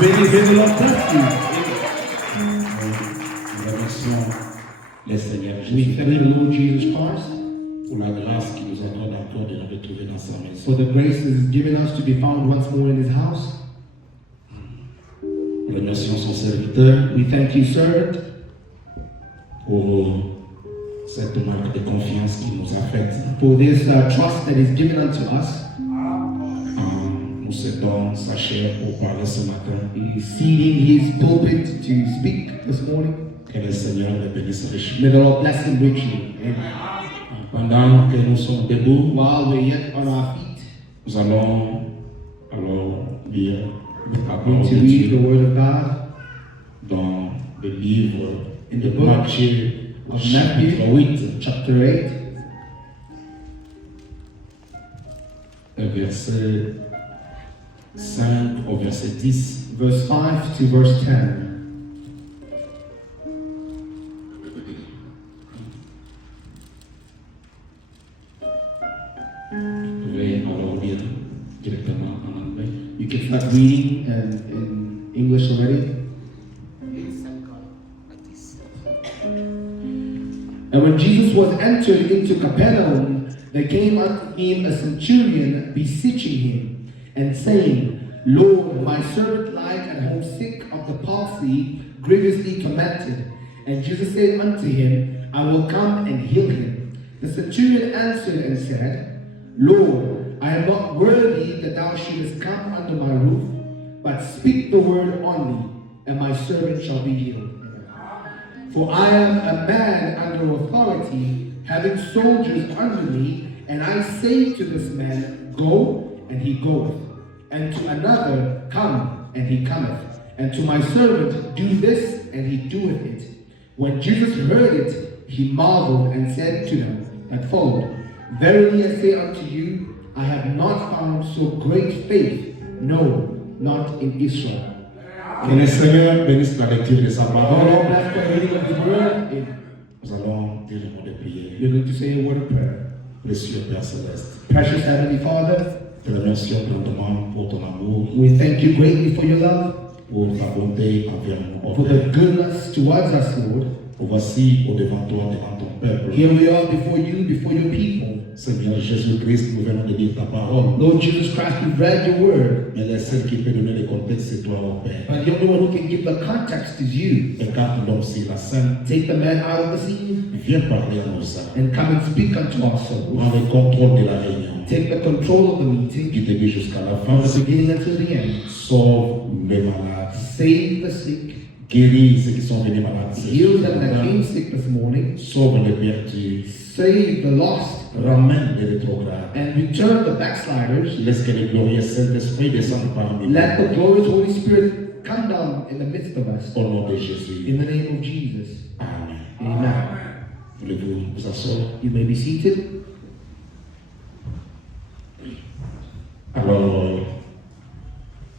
May the Lord bless you. Nous remercions le Seigneur We Jésus thank the Lord Jesus Christ pour la grâce qu'il nous accorde encore de nous retrouver dans sa maison. for the grace that is given us to be found once more in His house. Nous remercions son serviteur We thank you, servant, pour cette marque de confiance qu'il nous a faite for this trust that is given unto us. en nous cédant sa chair pour parler ce matin. He is seating His pulpit to speak this morning. Que le Seigneur le bénisse richement. May the Lord bless Him richly. Amen. Pendant que nous sommes debout, While we're yet on our feet, nous allons alors lire la we're parole going to de read the Dieu Word of God dans le livre In de the book Matthieu, of chapitre Matthew, 8, chapter 8, verset 5 au verset 10. verse 5 to verse 10. Vous pouvez alors lire directement en anglais. You can start reading in English already. And when Jesus was entered into Capernaum, there came unto him a centurion beseeching him, and saying, Lord, my servant lieth at home sick of the palsy, grievously tormented. And Jesus said unto him, I will come and heal him. The centurion answered and said, Lord, I am not worthy that thou shouldest come under my roof, but speak the word only, and my servant shall be healed. For I am a man under authority, having soldiers under me, and I say to this man, Go, and he goeth, and to another, Come, and he cometh, and to my servant, Do this, and he doeth it. When Jesus heard it, he marveled and said to them that followed, Verily I say unto you, I have not found so great faith, no, not in Israel. Que le Seigneur bénisse la lecture de sa Oh, parole. Lord, bless the reading of His word. Nous allons dire le mot de prière. You're going to say a word of prayer. Précieux Père Céleste, Precious Heavenly Father, te remercions grandement pour ton amour, we thank you greatly for your love, pour ta bonté envers nous. for the goodness towards us, Lord. Voici au-devant toi, devant ton peuple. Here we are before you, before your people. Seigneur Jésus-Christ, nous venons de lire ta parole. Lord Jesus Christ, we've read your word, Mais le seul qui peut donner le contexte, c'est toi, ô Père. but the only one who can give the context is you. Écarte donc sur la scène, Take the man out of the scene viens parler à nos âmes. and come and speak unto our Prends souls. le contrôle de la réunion, Take the control of the meeting qui débute jusqu'à la from fin. the beginning until the end. Sauve les malades, Save the sick, guéris ceux qui sont venus malades. heal them that came sick this morning, Sauve les perdus, save the lost, ramène les rétrogrades. and return the backsliders. Laisse que le glorieux Saint-Esprit descende parmi nous. Let the glorious Holy Spirit come down in the midst of us. Au nom de Jésus. In the name of Jesus. Amen. Amen. Voulez-vous vous asseoir? You may be seated. Alors,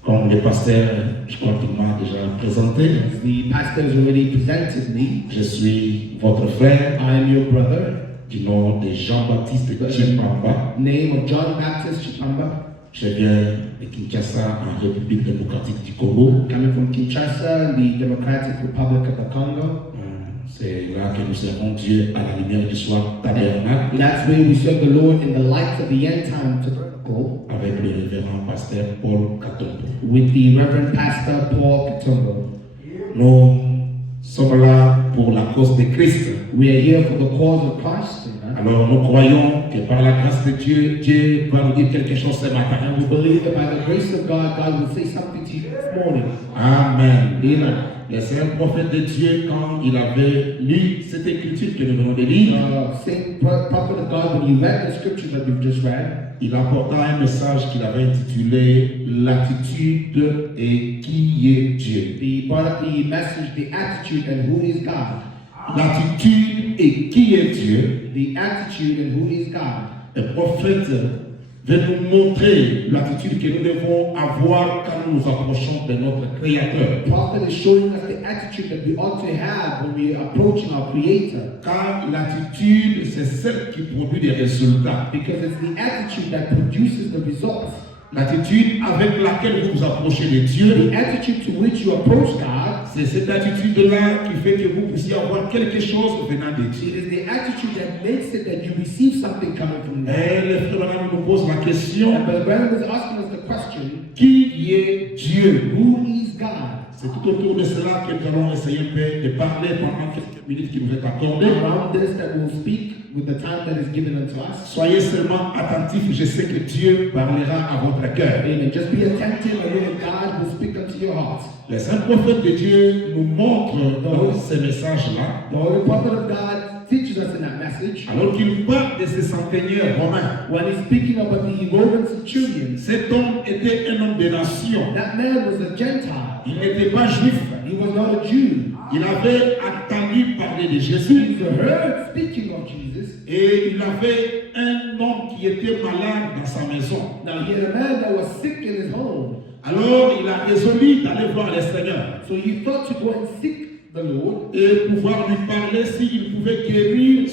comme le pasteur, je crois qu'il m'a déjà présenté, The pastor has already presented me. je suis votre frère I am your brother. du nom de Jean-Baptiste Chipamba. Name of John Baptist Chipamba. Je viens de Kinshasa, en République démocratique du Congo. Coming from Kinshasa, the Democratic Republic of the Congo. C'est là que nous servons Dieu à la lumière du soir tabernacle That's where we serve the Lord in the light of the end time tabernacle avec le révérend pasteur Paul Katombo. with the Reverend Pastor Paul Katongo. Nous sommes là pour la cause de Christ. We are here for the cause of Christ. Amen. Alors nous croyons que par la grâce de Dieu, Dieu va nous dire quelque chose ce matin. And we believe that by the grace of God, God will say something to you this morning. Amen. Amen. C'est un prophète de Dieu quand il avait lu cette écriture que nous venons de lire. Same prophet of God, when you read the scripture that we've just read, Il apporta un message qu'il avait intitulé L'attitude et qui est Dieu. he brought up the message, the attitude, and who is God. L'attitude et qui est Dieu. The attitude and who is God. Le prophète veut nous montrer l'attitude que nous devons avoir quand nous nous approchons de notre Créateur. The prophet is showing us the attitude that we ought to have when we are approaching our Creator. Car l'attitude, c'est celle qui produit des résultats. Because it's the attitude that produces the results. L'attitude avec laquelle vous vous approchez de Dieu, The attitude to which you approach God, c'est cette attitude-là qui fait que vous puissiez avoir quelque chose venant de it Dieu. is the attitude that makes it that you receive something coming from God. Et le frère Branham nous pose la question, And Brother Branham is asking us the question, qui est Dieu? who is God? C'est tout autour de cela que nous allons essayer un peu de parler pendant quelques minutes qui nous est accordé. Around this that we'll speak with the time that is given unto us. Soyez seulement attentifs, je sais que Dieu parlera à votre cœur. Amen. Just be attentive and know that God will speak unto your heart. Les saints prophètes de Dieu nous montrent dans ces messages-là, The Holy Prophet of God teaches us in that message, alors qu'il parle de ces centeniers romains. when he's speaking about the Roman centurion, Cet homme était un homme de nation. that man was a Gentile. Il n'était pas juif. He was not a Jew. Il avait entendu parler de He Jésus. heard speaking of Jesus. Et il avait un homme qui était malade dans sa maison. Now he had a man that was sick in his home. Alors il a résolu d'aller voir le Seigneur So he thought to go and seek the Lord, et pouvoir lui parler s'il pouvait guérir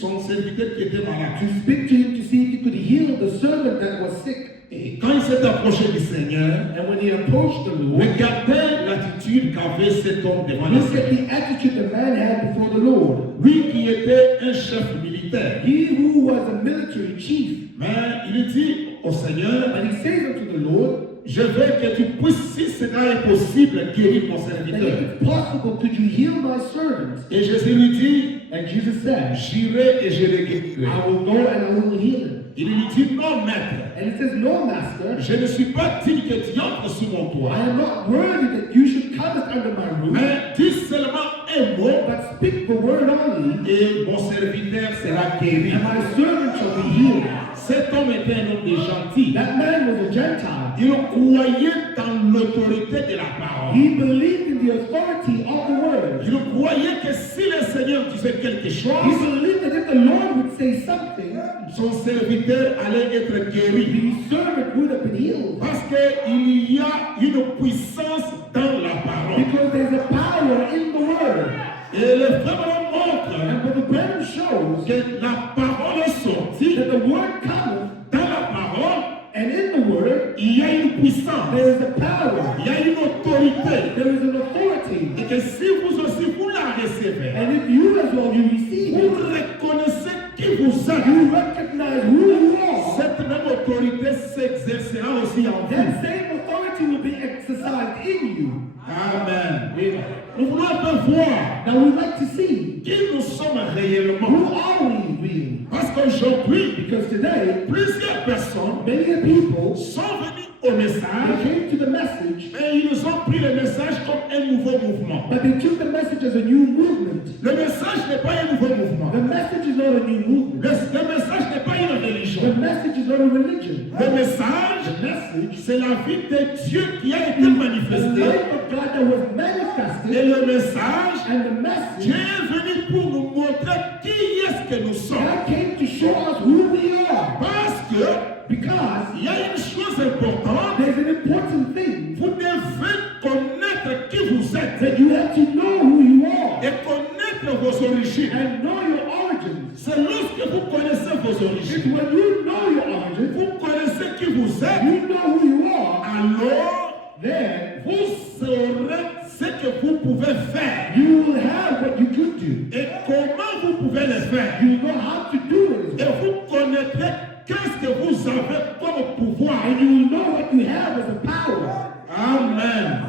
son serviteur qui était malade. to speak to him to see if he could heal the servant that was sick. Et quand il s'est approché du Seigneur, And when he approached the Lord, regardez l'attitude qu'avait cet homme devant le look at Seigneur. the attitude the man had before the Lord. Lui qui était un chef militaire. He who was a military chief. Mais il dit au Seigneur, And he says unto the Lord, je veux que tu puisses, si cela est possible, guérir mon that if serviteur. it's possible, could you heal my servant? Et Jésus lui dit, And Jesus said, j'irai et je le guérirai. I will go and I will heal him. Il lui dit, non maître, And he says, no, master, je ne suis pas digne que tu entres sous mon I toit. am not worthy that you should come under my roof, Mais dis seulement un mot but speak the word only, et mon serviteur sera guéri. and my servant shall be healed. Cet homme était un homme de gentil. That man was a Gentile. Il croyait dans l'autorité de la parole. He believed in the authority of the word. Il croyait que si le Seigneur disait quelque He chose, believed that if the Lord would say something, son serviteur allait être guéri. the servant would have been healed. Parce qu'il y a une puissance dans la parole. Because there's a power in the word. Et le frère montre And what the Bible shows que la parole est sortie. that the word cometh, Dans la parole, and in the word il y a une puissance. there is a power, Il y a une autorité. there is an authority. Et que si vous aussi vous la recevez, And if you as well, you receive vous it, reconnaissez qui vous êtes. you recognize who you are. Cette même autorité s'exercera aussi en vous. That same authority will be exercised in you. Amen. Amen. Nous voulons un peu voir Now we'd like to see, qui nous sommes réellement. who are we really? Parce qu'aujourd'hui, Because today, plusieurs personnes many people, sont venues au they message came to the message, et ils ont pris le message comme un nouveau mouvement. but they took the message as a new movement. Le message n'est pas un nouveau mouvement. The message is not a new movement. Le message n'est pas une religion. The message is not a religion. Le message, The message c'est la vie de Dieu qui a été is the manifestée. life of God that was Et manifested, le message, and the message, Dieu est venu pour nous montrer qui est-ce que nous sommes. God came to show us who we are. Parce que Because il y a une chose importante. there's an important thing Vous devez connaître qui vous êtes that you have to know who you are et connaître vos origines. and know your origins. C'est lorsque vous connaissez vos It's origines, when you know your origins, vous connaissez qui vous êtes, you know who you are, alors then vous saurez ce que vous pouvez faire you will have what you could do. et comment vous pouvez le faire. You know how to do it Et as well. vous connaîtrez qu'est-ce que vous avez comme pouvoir. And you will know what you have as a power. Amen.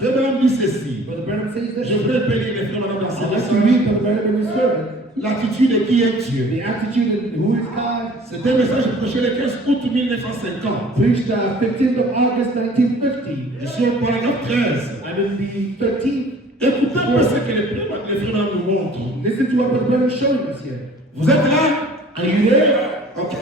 Je vais dire ceci. Brother Branham says this. Je voudrais appeler les frères dans I'd ce like to message. read Brother Branham in his sermon. L'attitude de qui est Dieu. The attitude of who is God, C'est un message prêché le 15 août 1950. preached 15th of August 1950. Je suis au paragraphe 13. I'm in the 13th. Écoutez un peu ce que les frères nous montrent. Listen to what Brother Branham is showing us here. Vous êtes là? Are you there? Ok.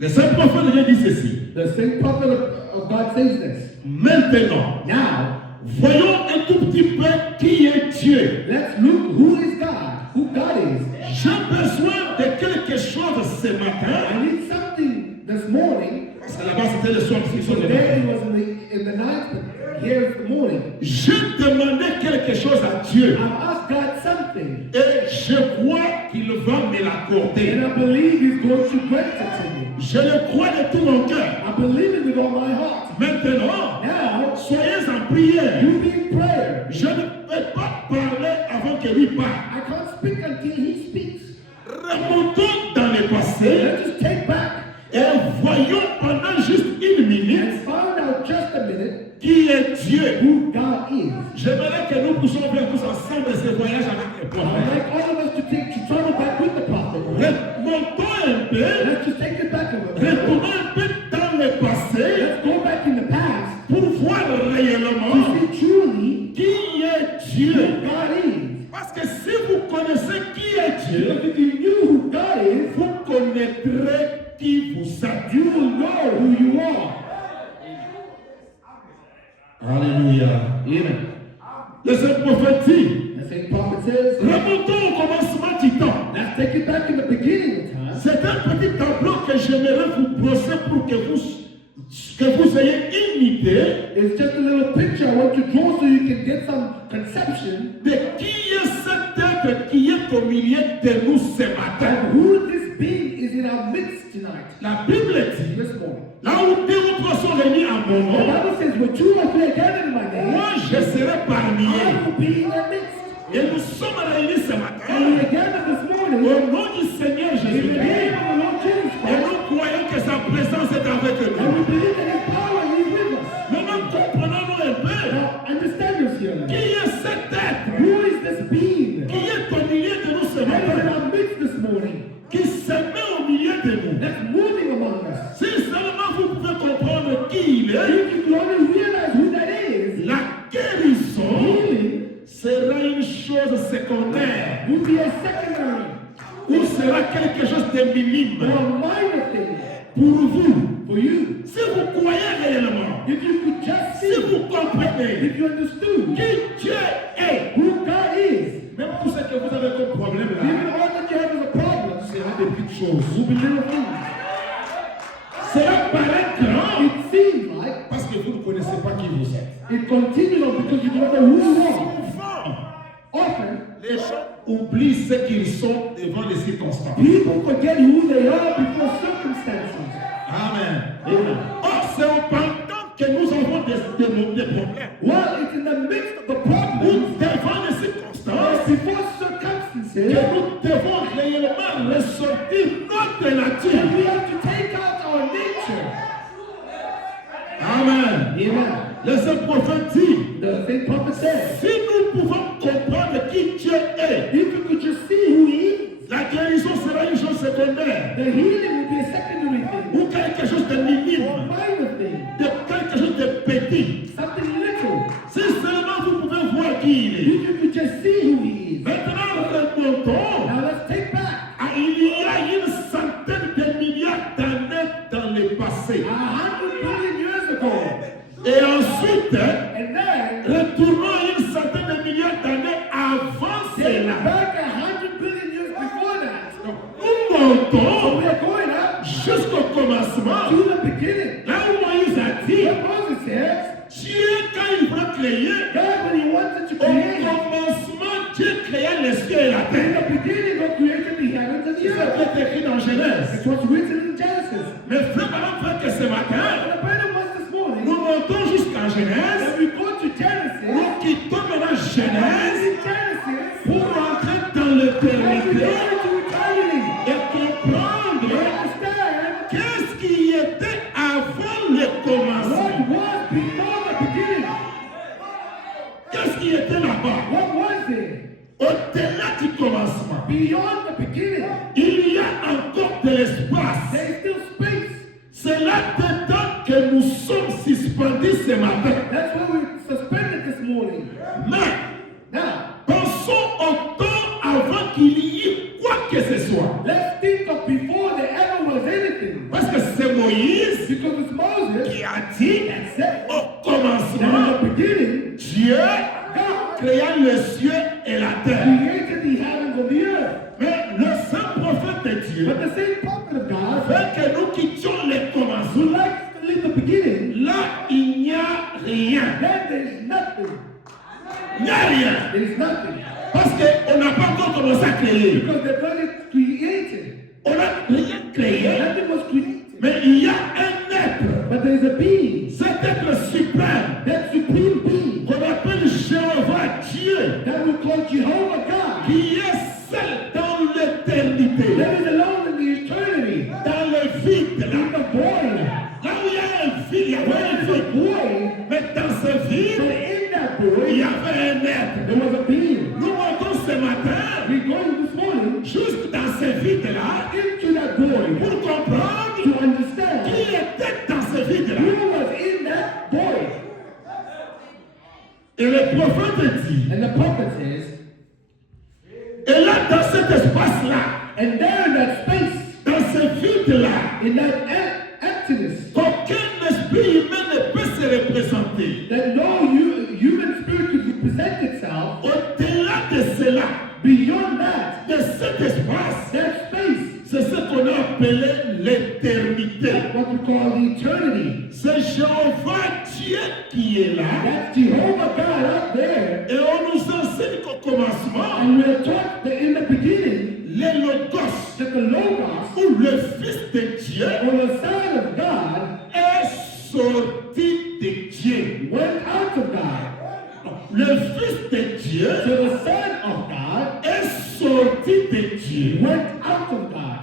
Les saints prophètes de Dieu disent ceci. The same prophet of God says this. Maintenant, Now, voyons un tout petit peu qui est Dieu. let's look who is God, who God is. J'ai besoin de quelque chose ce matin. I need something this morning. Parce que là-bas c'était le soir, c'est So le there matin. it was in the night, but here it's the morning. J'ai demandé quelque chose à Dieu. I've asked God something, Et je crois qu'il va me m'accorder. And I believe He's going to grant it to me. Je le crois de tout mon cœur. I believe it with all my heart. Maintenant, Now, soyez en prière. you be in prayer. Je ne peux pas parler avant que lui parle. I can't speak until He speaks. Remontons dans le passé Let's just take back et voyons pendant juste une minute and find out just a minute qui est Dieu. who God is. J'aimerais que nous puissions faire tous ensemble ce voyage avec les I'd prophètes. like all of us to travel back with the prophet. Remontons un peu, Let's just take it back a little bit. retournons un peu dans le passé Let's go back in the past pour voir réellement to see truly qui est who Dieu. God is. Parce que si vous connaissez qui est Dieu, Because if you knew who God is, vous connaîtrez qui vous êtes. you will know who you are. Alléluia. Amen. Le Saint prophète dit, The same prophet says, remontons au commencement du temps. let's take it back in the beginning of time. C'est un petit tableau que j'aimerais vous brosser pour que vous ayez une idée It's just a little picture I want to draw so you can get some conception de qui est cet être qui est au milieu de nous ce matin. of who this being is in our midst tonight. La Bible dit, This morning. là où deux ou trois sont réunis à mon The nom, Bible says, when two or three are gathered in my name, moi je serai parmi I eux. will be in their midst. Et nous sommes réunis ce And we matin are gathered this morning au nom du Seigneur in the Jésus-Christ. name of the Lord Jesus Et Christ. nous croyons que sa présence est avec And we nous. believe that His power is with us. Maintenant, comprenons-nous un peu. Now, understand this here. Qui est cet être Who is this being qui est au milieu de nous ce that is in matin, our midst this morning? qui se met au milieu de nous? That's moving among us. Si seulement vous pouvez comprendre qui il est, If you can only realize who that is, la guérison healing sera une chose secondaire would be a secondary ou sera quelque chose de minime or a minor thing pour vous. for you. Si vous croyez réellement, If you could just si see, vous comprenez if you understood qui Dieu est, who God is, même tout ce que vous avez comme problème là, even all that you have is a problem, sera des petites choses. will be little things. Cela paraît grand It seems like parce que vous ne connaissez pas qui vous êtes. it continues on because you don't know who you are. Souvent, Often, les gens oublient ce qu'ils sont devant les circonstances. people forget who they are before circumstances. Amen. Amen. Or, c'est pendant que nous avons des problèmes Well, it's in the midst of the ou problem, devant les circonstances before que circumstances, nous devons réellement ressortir notre that nature. we have to take out our nature. Amen. Amen. Le Saint prophète dit, The same prophet says, si nous pouvons comprendre qui Dieu est, if you could just see who he is, la guérison sera une chose secondaire the healing will be a secondary thing, ou quelque chose de or a minime, minor thing, de quelque chose de petit. something little. Si seulement vous pouvez voir qui il est. If you could just see who he is. Maintenant, remontons. Now let's take back Il y a une centaine de milliards d'années dans le passé. 100 billion years ago, Et ensuite, and then retournons à une centaine de milliards d'années avant take cela. back 100 billion years before that. Nous So montons we are going up jusqu'au commencement. to the beginning. Là où Moïse a dit, What Moses says, Dieu, quand il va créer, God, when he wanted to au create, commencement, Dieu créa les cieux et la in terre. the beginning God created the heavens and the C'est ce earth. qui est écrit dans Genèse. It's what's written in Genesis. Mais frère, madame, frère, que ce matin, And the brother was this morning, nous montons jusqu'en Genèse. when we go to Genesis, Nous quittons maintenant and Genèse in Genesis, pour rentrer dans as we l'éternité go into eternity, et comprendre we understand qu'est-ce qui était avant le what commencement. was before the beginning. Qu'est-ce qui était là-bas? What was there? Au-delà du commencement, Beyond the beginning, il y a encore de l'espace. there is still space. C'est là-dedans que nous sommes suspendus ce matin. That's why we're suspended this morning. Mais Now, pensons au temps avant qu'il y ait quoi que ce soit. let's think of before there ever was anything. Parce que c'est Moïse Because it's Moses qui a dit that said au that commencement, in the beginning, Dieu God créa le ciel et la terre. created the heavens and the earth. Mais le saint prophète de Dieu But the same prophet of God fait que nous quittions les would commencements. like to leave the beginning, Là, il n'y a rien. then there's nothing. Il n'y a rien. There's nothing. Parce qu'on n'a pas encore commencé à créer. Because they're going to create it. On n'a rien créé, Nothing was created. mais il y a un être, But there is a being, cet être suprême, that supreme being, qu'on appelle Jéhovah Dieu, that we call Jehovah God, qui est seul dans l'éternité, that is alone in the eternity, dans le vide, in the void. là où il y a un vide, il y avait Where un is the vide. void? Mais dans ce But vide, in that il void, y avait un être. there was a being. Nous montons ce matin, We're going this morning juste dans ce vide-là, into that void pour comprendre to understand qui était dans ce vide-là. who was in that void. Et le prophète dit, And the prophet says, et là, dans cet espace-là, and there in that space, dans ce vide-là, in that emptiness, qu'aucun esprit humain ne peut se représenter. that no human spirit could present itself, Au-delà de cela, beyond that, de cet espace, that space, c'est ce qu'on a appelé l'éternité. what we call the eternity. C'est Jéhovah Dieu qui est là. That's Jehovah God out there. Et on nous enseigne qu'au commencement, And we're taught that in the beginning, les logos, that the Logos, ou le Fils de Dieu, or the Son of God, est sorti de Dieu. went out of God. Le Fils de Dieu So the Son of God est sorti de Dieu. went out of God.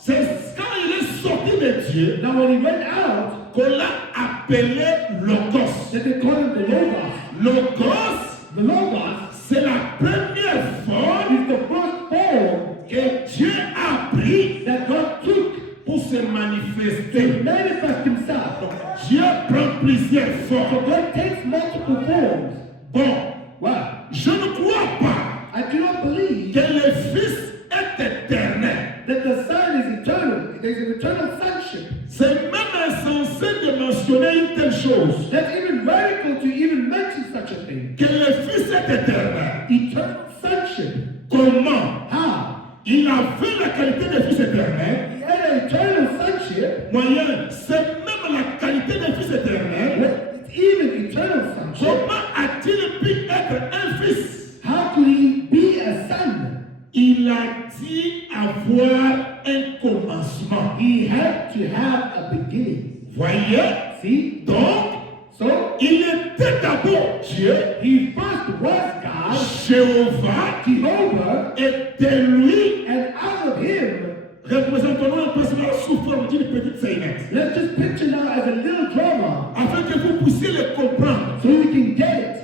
C'est quand il est sorti de Dieu Now when he went out, qu'on l'a appelé Logos. that they call him the Logos. Logos, The Logos c'est la première forme is the first form que Dieu a pris that God took pour se to manifester. manifest himself. Dieu prend plusieurs So formes. God takes multiple forms. Bon, Wow. je ne crois pas I do not believe que le Fils est éternel. that the Son is eternal. There's an eternal sonship. C'est même insensé de mentionner une telle chose. That's even radical to even mention such a thing. Que le Fils est éternel. Eternal sonship. Comment? How? Il avait la qualité de Fils éternel. He had an eternal sonship. Moyen, c'est même la qualité de Fils éternel. It's even eternal sonship. Comment a-t-il pu être un fils? How could he be a son? Il a dû avoir un commencement. He had to have a beginning. Voyez? See? Donc, So, il était d'abord Dieu. he first was God, Jéhovah Jehovah, et de lui, and out of him, représentons-nous un personnage sous forme d'une petite scénette. let's just picture now as a little drama Afin que vous puissiez le comprendre. so we can get it.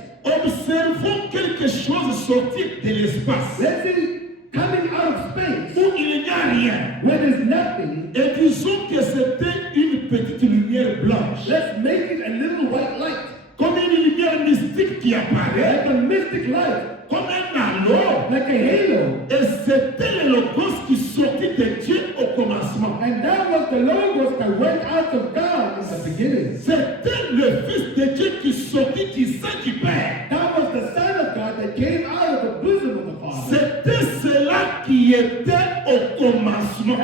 Observons quelque chose sortir de l'espace Let's say coming out of space où il n'y a rien. where there's nothing, Et disons que c'était une petite lumière blanche. let's make it a little white light, Comme une lumière mystique qui apparaît, like a mystic light, comme un halo. like a halo. Et c'était le logos qui sortit de Dieu au commencement. And that was the Logos that went out of God in the beginning. C'était le Fils de Dieu qui sortit du sein du Père. That was the Son of God that came out of the bosom of the Father. C'était cela qui était au commencement.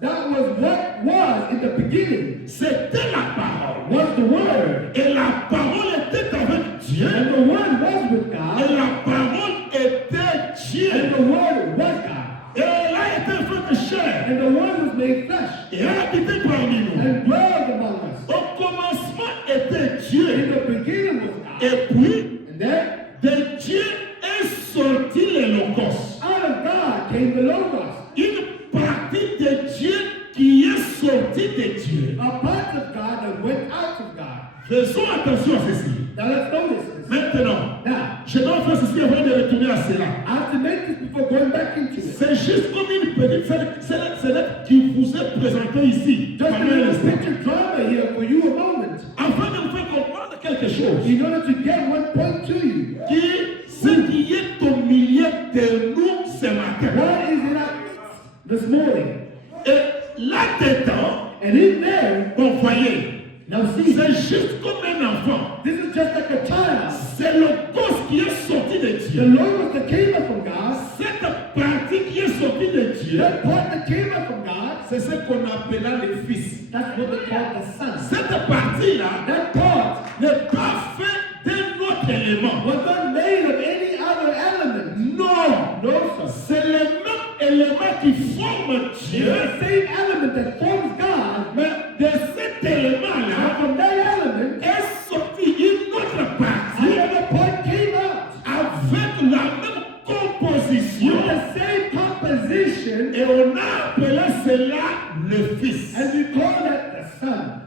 That was what was in the beginning, C'était la parole. was the Word. Et la parole était avec Dieu. And the Word was with Et God, la parole était and Dieu. the Word was God. Et elle a été faite chair. And the Word was made flesh Et elle a habité parmi nous. and dwelled among us. Au commencement était Dieu. In the beginning was God. Et puis, And then de Dieu est sorti le logos. out of God came the Logos. Une partie de Dieu qui est sortie de Dieu. A part of God that went out of God. Faisons attention à ceci. Now let's notice this. Maintenant, Now, je dois faire ceci avant de retourner à cela. I have to make this before going back into it. C'est juste comme une petite scénette qui vous est présentée ici. Just a Pendant un little instant. picture drama here for you a moment. Afin de vous faire comprendre quelque chose. In order to get one point to you. Qui, ce qui est au milieu de nous ce matin. What is in our midst this morning? Et là-dedans, And in there, vous voyez, now see, c'est juste comme un enfant. this is just like a child. C'est le cause qui est sorti de The Dieu. Logos that came up from God, Cette partie qui est sortie de Dieu, that part that came up from God, c'est ce qu'on appela le Fils. that's what they call the Son. Cette partie-là That part n'est pas faite d'un autre élément. was not made of any other element. Non, No, sir. c'est le même élément qui forme It's Dieu, the same element that forms God, mais de cet and élément-là from that element, est sortie une autre partie another part came out avec la même composition with the same composition, et on a appelé cela le Fils. and we call that the Son.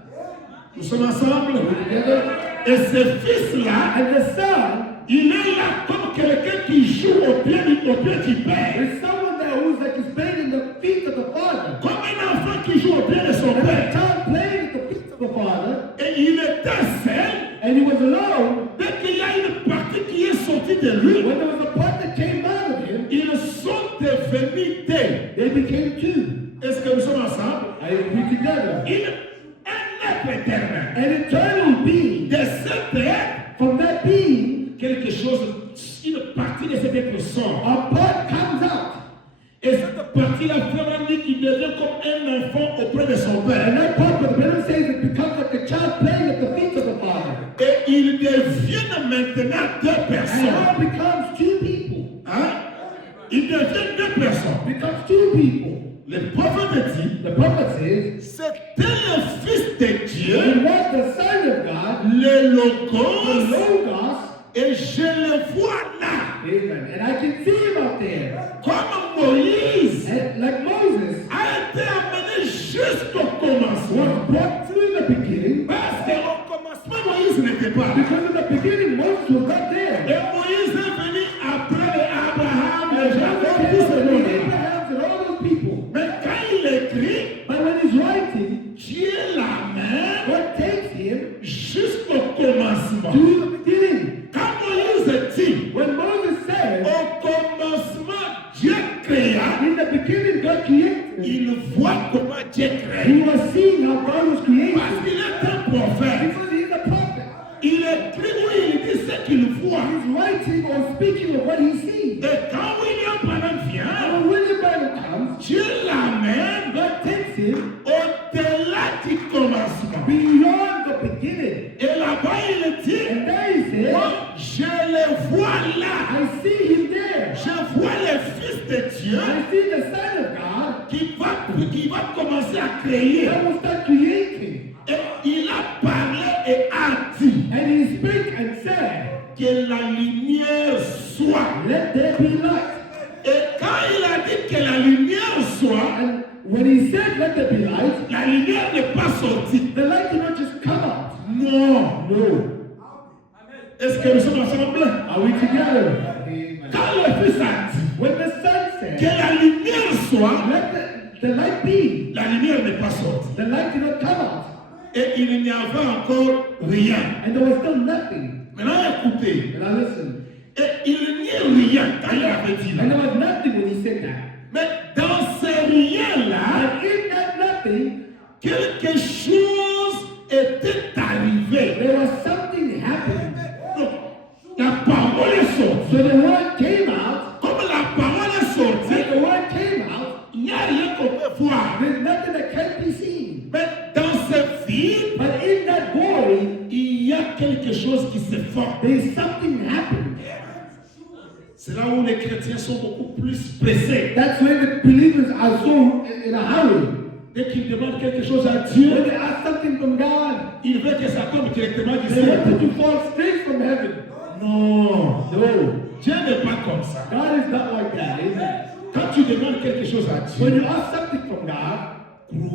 Nous sommes ensemble. Together, Et ce Fils-là, and the Son il est là comme quelqu'un qui joue au pied du Père. is someone there who's like is playing in the feet of the Father. Comme un enfant qui joue au pied de son And a Père. child playing at the feet of the Father, Et il était seul. and he was alone. Dès qu'il y a une partie qui est sortie de lui, When there was a part that came out of him, ils sont devenus deux. they became two. Est-ce que nous sommes ensemble? I agree together. Un être éternel. An eternal being. De cet être, From that being, quelque chose, une partie de cet être sort. a part comes out. Et cette partie-là, vraiment dit qu'il devient comme un enfant auprès de son Père. And that part, what the Bible says, it becomes like a child playing at the feet of the Father. Et ils deviennent maintenant deux And personnes. now it becomes two people. Hein? Ils deviennent deux personnes. Becomes two people. Le prophète dit, The prophet says, c'était le Fils de Dieu, it was the Son of God, le the Logos, Logos. et je le vois là. Amen. And I can see him out there. Comme Moïse And like Moses a été amené jusqu'au commencement. was brought through the beginning, Parce qu'au commencement, Moïse n'était pas là. because in the beginning Moses was not there. Et Moïse est venu après Abraham, And Jacob, God tous ces came noms. to Abraham and all those people. Mais quand il écrit, But when he's writing, Dieu l'amène God takes him jusqu'au commencement. to the beginning. Quand Moïse dit, When Moses says, au commencement, Dieu créa, in the beginning God created, il voit comment Dieu crée. he was seeing how God was created. Parce qu'il est un prophète. Because he's a prophet. Il écrit où il dit ce qu'il voit. He's writing or speaking of what he sees. Et quand William Branham vient, And when William Branham comes, Dieu l'amène God takes him au-delà du commencement. beyond the beginning. Et là-bas, il dit, And there he says, moi, je le vois là. I see him there. Je vois le Fils de Dieu I see the Son of God qui va commencer à créer. that will start creating. Et il a parlé et a dit And he spake and said, que la lumière soit. let there be light. Et quand il a dit que la lumière soit, And when he said, let there be light, la lumière n'est pas sortie. the light did not just come out. Non. No. Est-ce que nous sommes ensemble? Are we together? Quand le Fils a dit When the Son que said, la lumière soit, let the light be, la lumière n'est pas sortie. the light did not come out. Et il n'y avait encore rien. And there was still nothing. Maintenant, écoutez. And I listened. Et il n'y a rien quand il avait dit And là. there was nothing when he said that. Mais dans ce rien-là, And in that nothing, quelque chose était arrivé. there was something happening. Donc, la parole est sortie. So the word came out. Comme la parole est sortie, When the word came out, il n'y a rien qu'on peut voir. there's nothing that can't be seen. Mais dans ce vide, But in that void, il y a quelque chose qui se forme. there's something happening. C'est là où les chrétiens sont beaucoup plus pressés. That's when the believers are so in a hurry. Dès qu'ils demandent quelque chose à Dieu, When they ask something from God, ils veulent que ça tombe directement du they want ciel. it to fall straight from heaven. Non. No, Dieu n'est pas comme ça. God is not like that, amen. Quand tu demandes quelque chose à When Dieu, you ask something from God,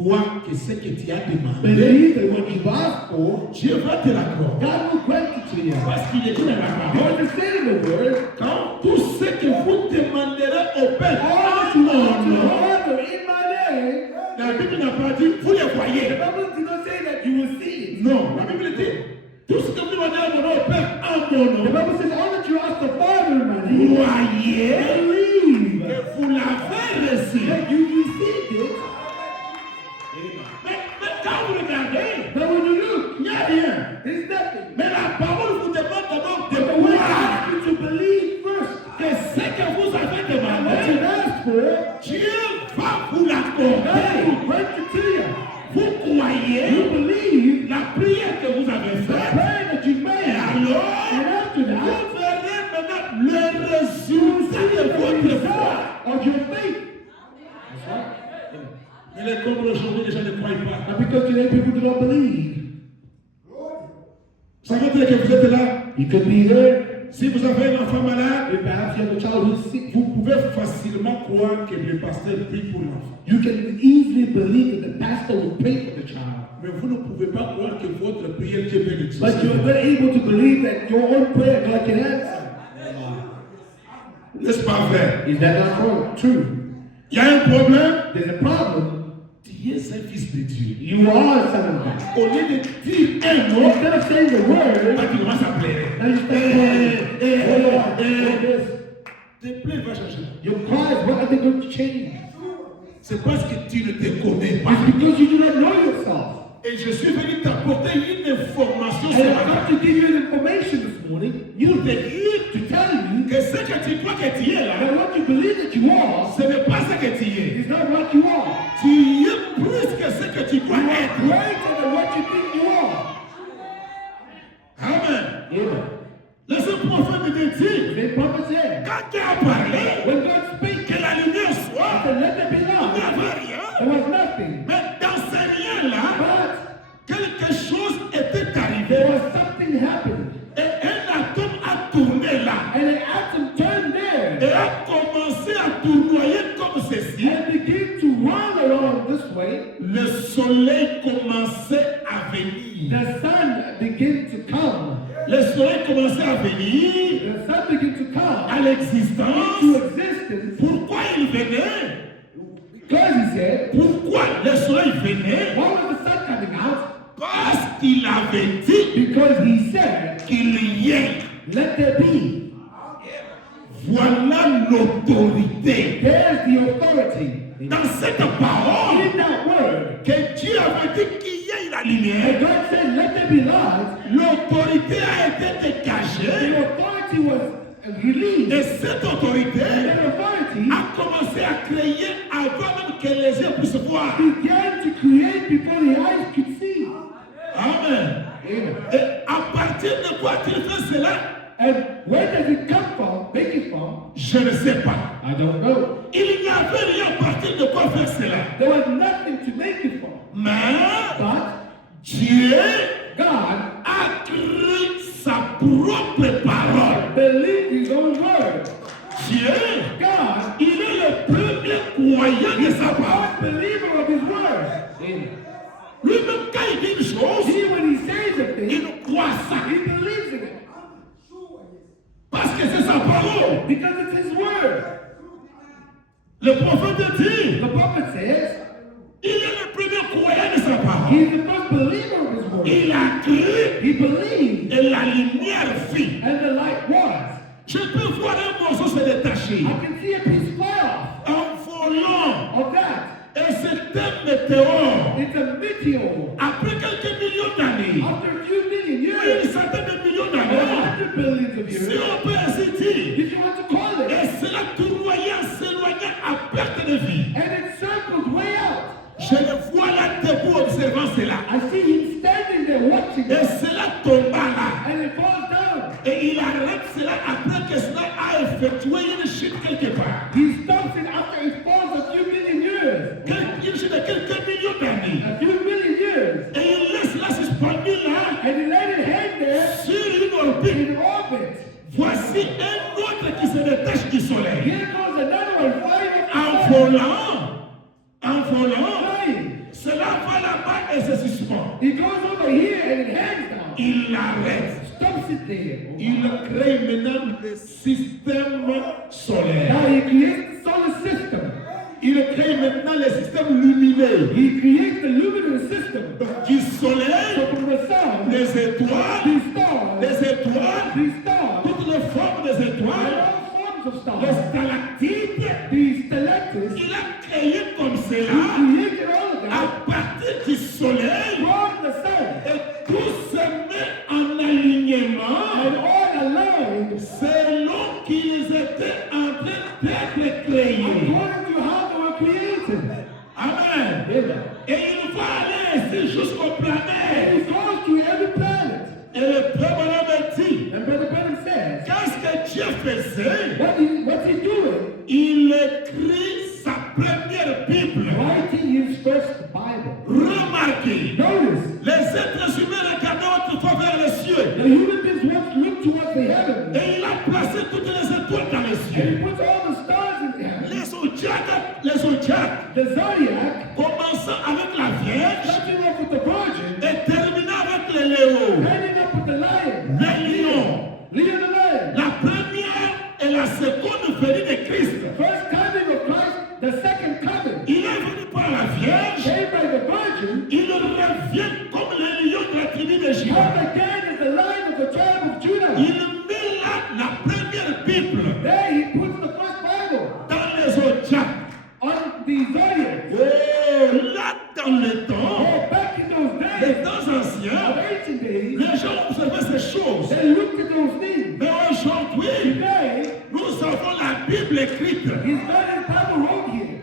crois que ce que tu as demandé, believe that what you ask for, Dieu va te l'accorder. God will grant it to you. Parce qu'il est dit dans la You parole, understand the word? quand tout ce que vous demanderez au Père, All that you want to order in my name, la Bible n'a pas dit, vous les the voyez. Bible did not say that you will see it. Non, la Bible dit, tout ce que vous demandez à mon nom au Père, en mon The nom, Bible says all that you ask the Father in my name, croyez believe que vous l'avez reçu. that you received it. Mais quand vous regardez, But when you look, il n'y a rien. there's nothing. Mais la parole vous demande d'abord de But the word croire asks you to believe first. que ce que vous avez And what you demandé, ask for, Dieu va vous God l'accorder. will grant it to you. Vous croyez You believe la prière que vous avez the faite. prayer that you Et made. alors, And after that, vous verrez maintenant le résultat de votre foi. of your faith. Mais comme aujourd'hui, les gens ne croient pas. And because today people do not believe. Ça veut dire que vous êtes là. You could be there. Si vous avez un enfant malade, If perhaps you have a child who's sick, vous pouvez facilement croire que le pasteur prie pour l'enfant. you can easily believe that the pastor will pray for the child. Mais vous ne pouvez pas croire que votre prière Dieu peut l'exaucer. But you're not able to believe that your own prayer God can answer. N'est-ce pas vrai? Is that not true? Il y a un problème. There's a problem. Tu es un fils de Dieu. You are a son of God. Au lieu de dire un mot, Instead of saying the word, tu commences à pleurer. now you start crying. Tes plaies vont changer. Your cries, what are they going to change? C'est parce que tu ne te connais pas. It's because you do not know yourself. Et je suis venu t'apporter une information And ce I've matin. come to give you an information this morning. You Pour te dire to tell you que ce que tu crois que tu es là, that what you believe that you are ce n'est pas ce que tu es. is not what you are. Tu es plus que ce que tu crois You are être. greater than what you think you are. Amen. Amen. Laissez le prophète te dire, The prophet said, quand tu as parlé, when God speaks, que la lumière he soit, said, let there be il n'y light. avait rien. There was nothing. Mais dans ces rien-là, But quelque chose était arrivé. there was something happened. Et un atome a tourné là. And an atom turned Et there a commencé à tournoyer comme ceci. and began to roll around this way. Le soleil commençait à venir. The sun began to come. Le soleil commençait à venir The sun began to à come l'existence. to existence. Pourquoi il venait? Because he said, Pourquoi le soleil venait? why was the sun coming out? Parce qu'il avait dit Because he said, qu'il y ait. let there be. Voilà l'autorité. There's the authority. Dans cette parole, In that word, que Dieu avait dit qu'il y ait la lumière, and God said, let there be light, l'autorité a été the dégagée. authority was released. Et cette autorité And that authority a commencé à créer avant même que les yeux puissent voir. began to create before the eyes could see. Amen. Amen. Et à partir de quoi il fait cela? And where does it come from? Make it from? Je ne sais pas. I don't know. Il n'y avait rien à partir de quoi faire cela. There was nothing to make it from. Mais But Dieu God a créé sa propre parole. believed his own word. Dieu, God il est le premier croyant de sa parole. is a believer of his word. Amen. Lui-même, quand il dit une chose, See, when he says a il thing, croit ça. he believes in it. Parce que c'est sa parole. Because it's his word. Le prophète dit, The prophet says, il est le premier croyant de sa parole. he is the first believer of his word. Il a cru He believed, et la lumière fit. and the light was. Je peux voir un morceau se détacher I can see a piece fly off en volant. of that. Et c'est un météore. It's a meteor. Après quelques millions d'années, After a few million oui, years, une centaine de millions or d'années, 100 billions of si years, on peut ainsi dire, if you want to call it, et cela tournoyant, s'éloignant à perte de vie. and it circles way out. Je le vois là debout observant cela. I see him standing there watching Et it, cela tomba là. and it falls down. Et il arrête cela après que cela a effectué une chute quelque part. He stops it after it falls a few million years. Une chute de quelques millions d'années. A few million years. Et il laisse là suspendu là And he let it hang there sur une orbite. in orbit. Voici un autre qui se détache du soleil. Here goes another one flying up En the volant, flying. cela va là-bas et se suspend. He goes over here and it hangs down. Il l'arrête. Stops it there. Il crée maintenant le système solaire. Now he creates the solar system. Il crée maintenant le système lumineux. He creates the luminous system. Donc, du soleil, So from the sun, des étoiles, these stars, des étoiles, these stars, toutes les formes des and étoiles, all forms of les stars, stalactites. these stalactites, Il a créé comme he cela created all of à that partir du soleil from the sun. et tout se met en alignement And all aligned selon qu'ils étaient en train d'être créés. according to how they were created. Amen. Amen. Et il va aller ainsi jusqu'aux And planètes. he goes to every planet. Et le peuple me dit, And Brother Branham says, qu'est-ce que Dieu faisait? what's he doing? Il écrit sa première Bible Writing his heavens. Et il a placé toutes les étoiles dans les And he cieux. puts all the stars in the heavens. Les zodiacs, The zodiac, commençant avec la Vierge starting off with the virgin, et terminant avec les léos, ending up with the lion. les lions. Leon the lion. La première et la seconde venue de Christ. First coming of Christ, the second coming. Il est venu par la Vierge. Came by the virgin. Il revient comme le lion de la tribu de Juda. Come again as the lion of the tribe of Judah. Il met là la première Bible There he puts the first Bible dans les zodiacs. on the zodiac. Oh, là dans le temps, Oh, back in those les days, temps anciens, of ancient days, les gens observaient ces choses. they looked at those things. Mais aujourd'hui, Today, nous avons la Bible écrite. he's got his Bible wrote here.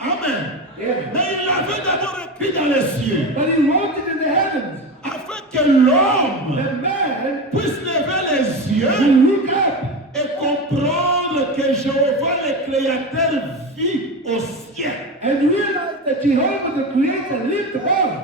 Amen. Yeah. Mais il l'avait d'abord écrit dans les cieux, But he wrote it in the heavens. afin que l'homme The man puisse lever les will yeux look up et comprendre que Jéhovah le Créateur vit au ciel. and realize that Jehovah the Creator lived above.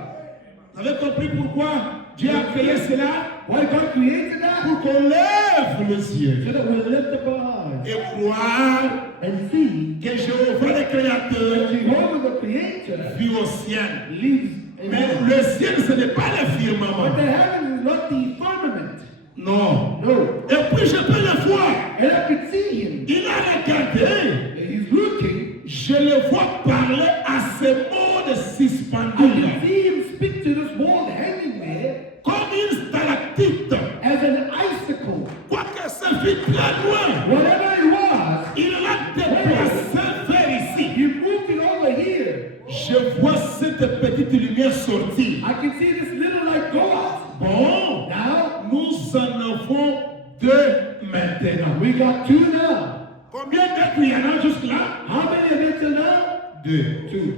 Vous avez compris pourquoi Dieu a créé cela? Why God created that? Pour qu'on lève les yeux So that we'll lift up our eyes et voir and see que Jéhovah le Créateur that Jehovah the Creator vit au ciel. lives in Mais heaven. le ciel, ce n'est pas le But firmament. the heaven is not the firmament. Non. No. Et puis je peux le voir. And I could see him. Il a regardé. He's looking. Je le vois parler à ce monde I suspendu can see him speak to this wall hanging there comme une stalactite. as an icicle. Quoique ça fût très loin, Whatever it was, il l'a déplacé vers ici. he moved it over here. Je vois cette petite lumière sortir. I can see this little light go out. Bon, Now, nous en avons deux maintenant. we got two now. Combien d'êtres il y en a jusque-là? How many of it till now? Deux. Two.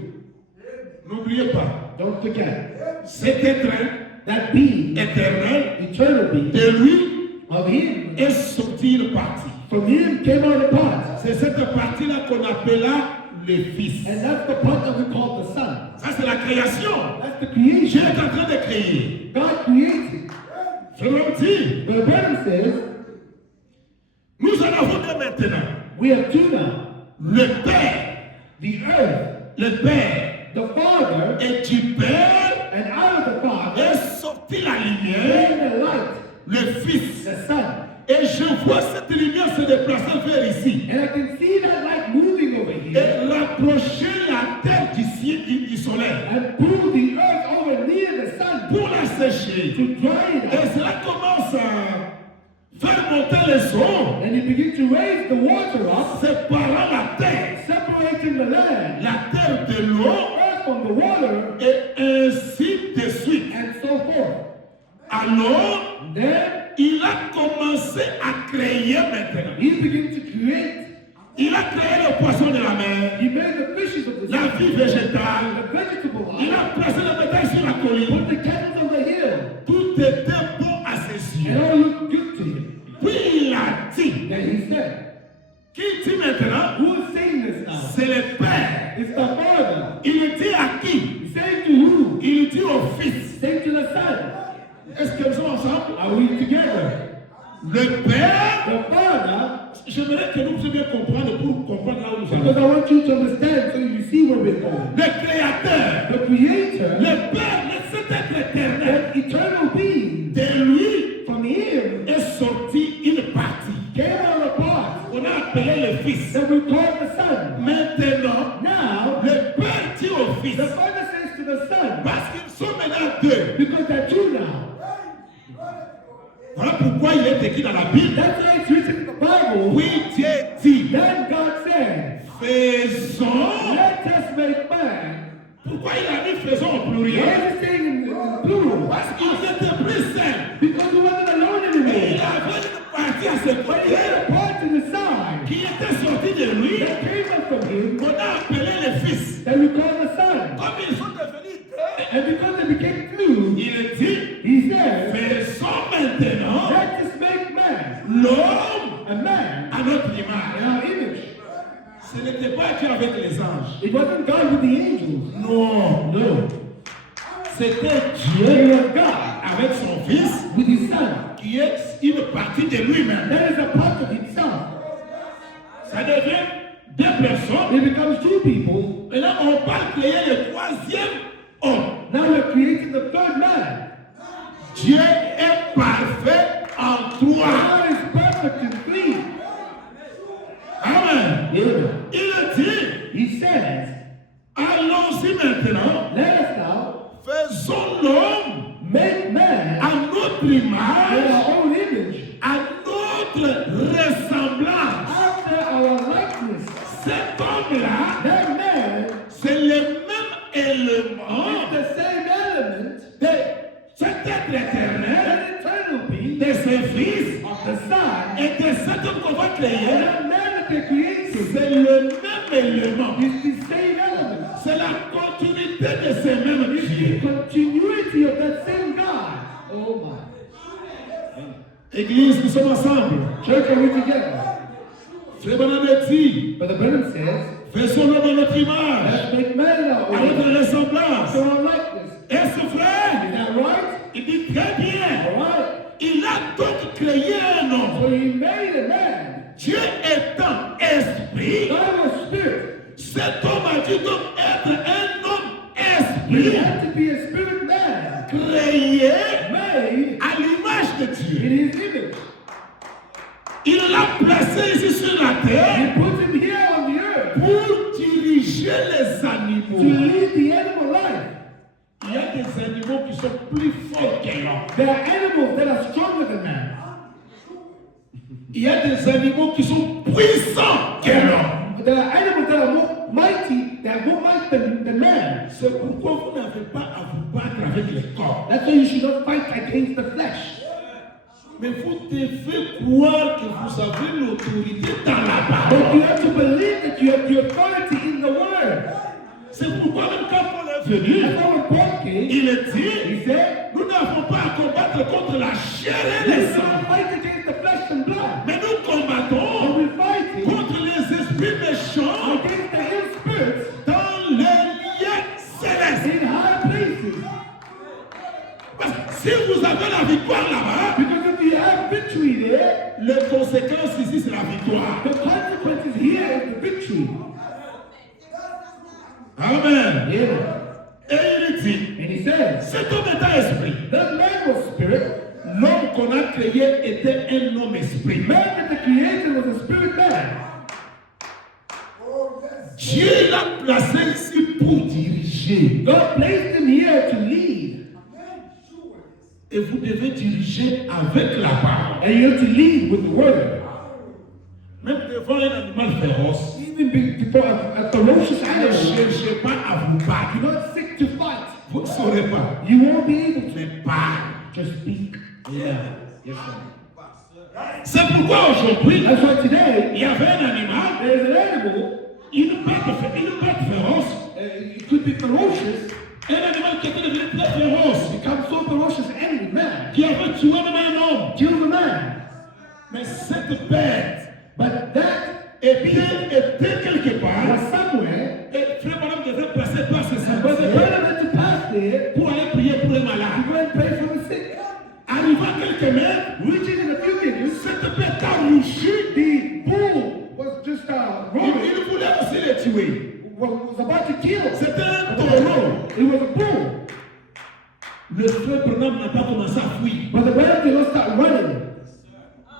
N'oubliez pas, Don't forget. cet être That being, éternel, eternal being, de lui of him, est sorti une partie. from him came out a part. C'est cette partie-là qu'on appela le Fils. And that's the part that we call the Son. Ça, c'est la création. That's the Dieu creation. est en train de créer. God created. Frère dit, The Bible says, nous en avons deux maintenant. we have two now. Le Père, The earth, le Père, the Father, et du Père and out of the Father est sorti la lumière, came the light, le Fils. the Son. Et je vois cette lumière se déplacer vers ici. And I can see that light moving over Et here rapprocher la terre du ciel, du soleil. and pull the earth over near the sun Pour la sécher. to dry it Et up. cela commence à faire monter les eaux, And you begin to raise the water up, séparant la terre. separating the land, La terre de l'eau, earth from the water, et ainsi de suite. and so forth. Alors, Then il a commencé à créer maintenant. he began to create. Il a créé le poisson de la mer, He made the fishes of the la sea, vie végétale. the vegetable Il life, a placé le bétail sur la colline. put the cattle on the hill, Tout était bon à ses and yeux. all looked good to him. Puis il a dit, Then he said, qui dit maintenant? who is saying this now? C'est le Père. It's the Father. Il dit à qui? He's saying to who? Il dit au Fils. Saying to the Son. Est-ce que nous sommes ensemble? Are we together? Le Père, The Father, j'aimerais que nous puissions bien comprendre pour comprendre là où nous because allons. I want you to understand so you see where we're going. Le Créateur, The Creator, le Père, cet être éternel, that eternal being, de lui from him est sorti une partie. came out of part On a appelé le Fils. that we call the Son. Maintenant, Now, le Père dit au Fils, the Father says to the Son, parce qu'ils sont maintenant deux. because they're two now. Voilà pourquoi il est écrit dans la Bible. That's why it's written in the Bible. Oui, Dieu dit, Then God said, faisons. let us make man. Pourquoi il a dit faisons au Why pluriel? is he saying in plural? Parce qu'il était plus simple. Because he wasn't alone Et il anymore. avait une partie à ses But he côtés had a part to the side qui était sortie de lui, that came up from him qu'on a appelé le Fils. that we call the Son. Comme ils sont devenus deux, And because they became two, il dit, he said, faisons maintenant let us make man, l'homme a man, à notre in image. our image. Ce n'était pas Dieu avec les anges. It wasn't God with the angels. Non. No. C'était It Dieu was God avec son Fils with his Son qui qui est une partie de lui-même. That is a part of himself. Ça devient deux personnes. It becomes two people. Et là, on parle de créer le troisième homme. Now we're creating the third man. Dieu est parfait en toi. God is perfect in three. Amen. Amen. Il dit, He says, allons-y maintenant, let us now faisons l'homme make man à notre in image, our own image, à notre ressemblance. after our likeness. Cet homme-là, That man c'est le même élément is the same element de cet être éternel, an eternal being de ses fils of the Son, et de cet homme qu'on va and créer. that man that they created C'est le même élément. is the same element. C'est la continuité de ces mêmes It's the dieux. continuity of that same God. Oh my. Église, nous sommes ensemble. Church, are we together? Frère Branham dit, Brother Brennan says, faisons l'homme à notre image, let's make man in our à own notre image, ressemblance. after our likeness. Et ce frère, Is that right? il dit très bien. All right. Il a donc créé un homme. So he made a man. Dieu étant esprit, God was spirit. cet homme a dû donc être un homme He esprit, had to be a spirit man, créé made à l'image de in Dieu. his image. Il l'a placé ici sur la terre He put him here on the earth pour diriger les to animaux. lead the animal life. Il y a des animaux qui sont plus forts que l'homme. There are animals that are stronger than man. Il y a des animaux qui sont puissants que l'homme. There are animals that are more mighty, that have more might than man. C'est pourquoi vous n'avez pas à vous battre avec les corps. That's why you should not fight against the flesh. Mais vous devez croire que vous avez l'autorité dans la But parole. you have to believe that you have the authority in the word. C'est pourquoi même quand Paul est venu, That's why when Paul came, il est dit, he said, nous n'avons pas à combattre contre la chair et we le do sang. not fight against the flesh and blood. Mais nous But combattons we're fighting contre les esprits méchants against the ill spirits dans les lieux célestes. in high places. Parce que si vous avez la victoire là-bas, Because if you have victory there, les conséquences ici, c'est la victoire. the consequences here is the victory. Amen. Yeah. Et il dit, And he says, cet homme est un esprit. that man was spirit. L'homme qu'on a créé était un homme esprit. Man that the creator was a spirit man. Dieu l'a placé ici pour diriger. God placed him here to lead. Et vous devez diriger avec la parole. And you have to lead with the word. Même devant un animal féroce, Even before a ferocious ne animal, cherchez pas à vous battre. you're not sick to fight. Vous ne saurez pas. You won't be able to. Mais pas. Just speak. Yeah. Yes, sir. C'est pourquoi aujourd'hui, That's why today, il y avait un animal, there's an animal, une bête féroce, it could be ferocious, un animal qui était devenu très féroce, becomes so ferocious and man, qui avait tué même un homme. kills a man. Mais cette bête But that était quelque part, was somewhere, et Frère Branham devait passer par ce but the sentier brother had to pass there pour aller prier pour les to malades. go and pray for the sick. Arrivant à quelques mètres, Reaching in a few minutes, cette bête a rugi. the bull was just roaring, Il voulait aussi les tuer. was about to kill. C'était un taureau. It was a bull. Le Frère Branham n'a pas commencé à fuir. But the brother did not start running.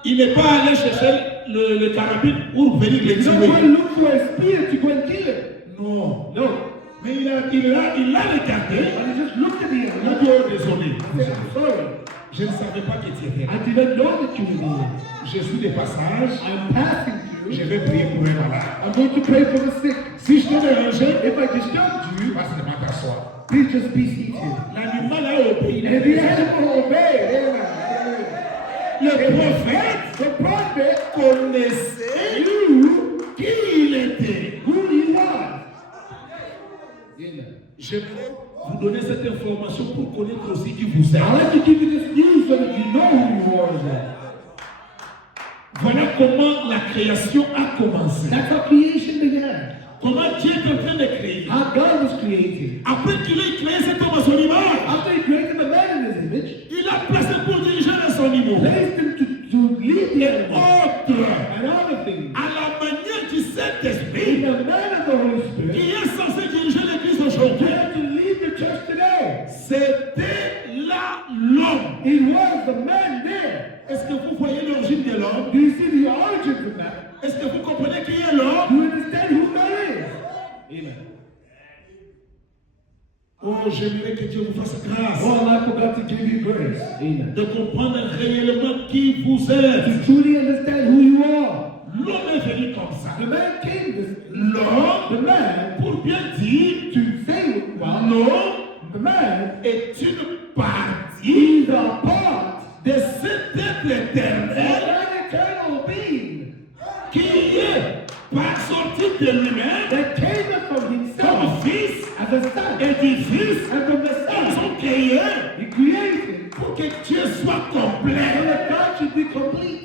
Il n'est pas allé chercher le carabine pour venir les He did not go tuer. and look for a spear to go and kill him. Non. No. Mais il l'a regardé. But he just looked at the Il a animal dit, oh, désolé. and said, I'm sorry. Je ne savais pas que tu étais là. I did not know that you were here. Je suis de passage. I'm passing Je through. vais prier pour un malade. I'm going to pray for the sick. Si je t'ai dérangé, If I disturbed you, passe de t'asseoir. please just be seated. L'animal a obéi. And the animal obeyed. Amen. Le prophète The prophet connaissait knew qui il était. who he was. J'aimerais vous donner cette information pour connaître aussi qui vous êtes. I like to give you this news so that you know who you are as well. Voilà comment la création a commencé. That's how creation began. Comment Dieu est en train de créer. How God was created. Après qu'il ait créé cet homme à son image, After he created the man in his image, il a placé pour diriger son niveau. placed and other things. à la manière du In Saint-Esprit, the man of the Holy Spirit, qui est censé diriger l'Église aujourd'hui, had to lead the church today. c'était là l'homme. It was the man there. Est-ce que vous voyez l'origine de l'homme? Do you see the origins of that? Est-ce que vous comprenez qui est l'homme? Do you understand who man is? Amen. Oh, j'aimerais que Dieu vous fasse grâce Oh, Allah forgot to give you grace. Amen. de comprendre réellement qui vous êtes. To truly understand who you are. L'homme est venu comme ça. The man came this. L'homme, The man, pour bien dire, to say well, l'homme the man est une partie is a part de cet être of éternel an eternal being qui est pas sorti de lui-même that came from comme himself fils as a son. et du fils. And from the Ils son, ont créé he created pour que Dieu soit so complet. that God should be complete.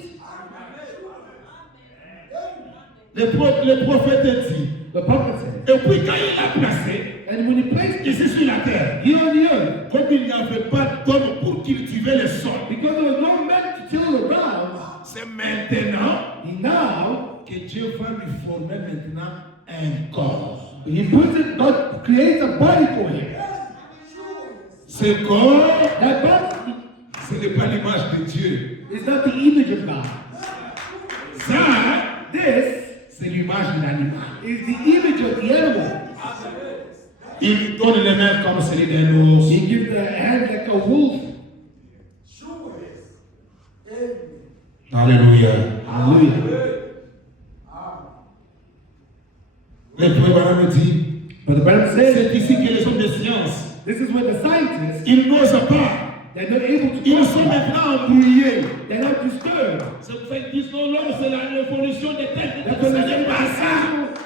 Le prophète a dit. The prophet said. Et puis quand il l'a placé And when he placed it ici sur la terre, here on the earth, comme il n'y avait pas d'homme pour cultiver le sol, because there was no man to till the ground, c'est maintenant now que Dieu va lui former maintenant un corps. he puts it, God creates a body for him. Ce corps, That body ce n'est pas l'image de Dieu. is not the image of God. Ça, This c'est l'image de l'animal. is the image of the animal. Il lui donne les mains comme celui d'un ours. He gives the hand like a wolf. Alléluia. Hallelujah. Le frère me dit, But the Bible says c'est ici que les hommes de science, this is where the scientists, ils n'osent pas. they're not able to Ils sont talk. maintenant embrouillés. They're not disturbed. C'est pour ça qu'ils disent non, l'homme, c'est la révolution des têtes. That's Ce what they n'est say. pas ça.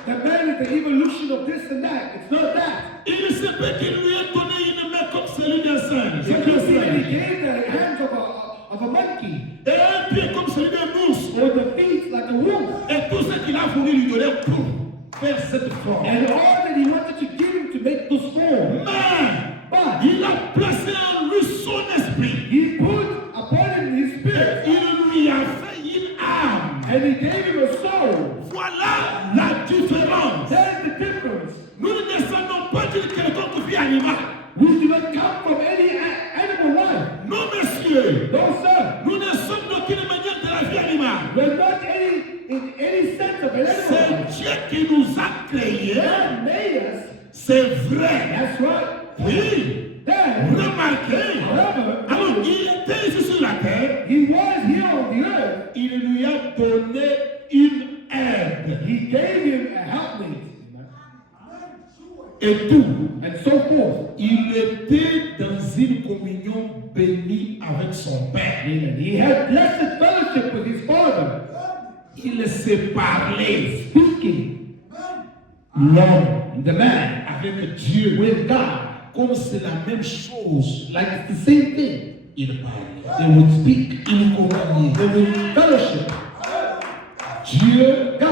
The man is the evolution of this and that. It's not that. Il ne sait pas qu'il lui a donné une main comme celui d'un singe. You C'est can un see that he singe. gave the hands of a monkey, Et un pied comme celui d'un ours. or the feet like a wolf. Et tout ce qu'il a voulu lui donner pour faire cette forme. And all that he wanted to give him to make this form. Mais But il a placé en lui son esprit. he put upon him his Et spirit, il lui a fait une âme. and he gave him a soul. Voilà la différence. That's the difference. Nous ne descendons pas d'une quelconque vie animale. We do not come from any animal life. Non, monsieur. No, sir. Nous ne sommes d'aucune manière de la vie animale. We're not in any sense of an animal C'est life. Dieu qui nous a créés. God made us. C'est vrai. That's right. Oui. Then, Remarquez. however, Alors, il était ici sur la terre. he was here on the earth. Il lui a donné une aide. He gave him a helpmate. Et tout. And so forth. Il était dans une communion bénie avec son Père. Amen. He had blessed fellowship with his father, Il s'est parlé. speaking L'homme the man avec Dieu. with God. Comme c'est la même chose. Like it's the same thing. Il parlait. They would speak. Il communiait. They would fellowship. Dieu God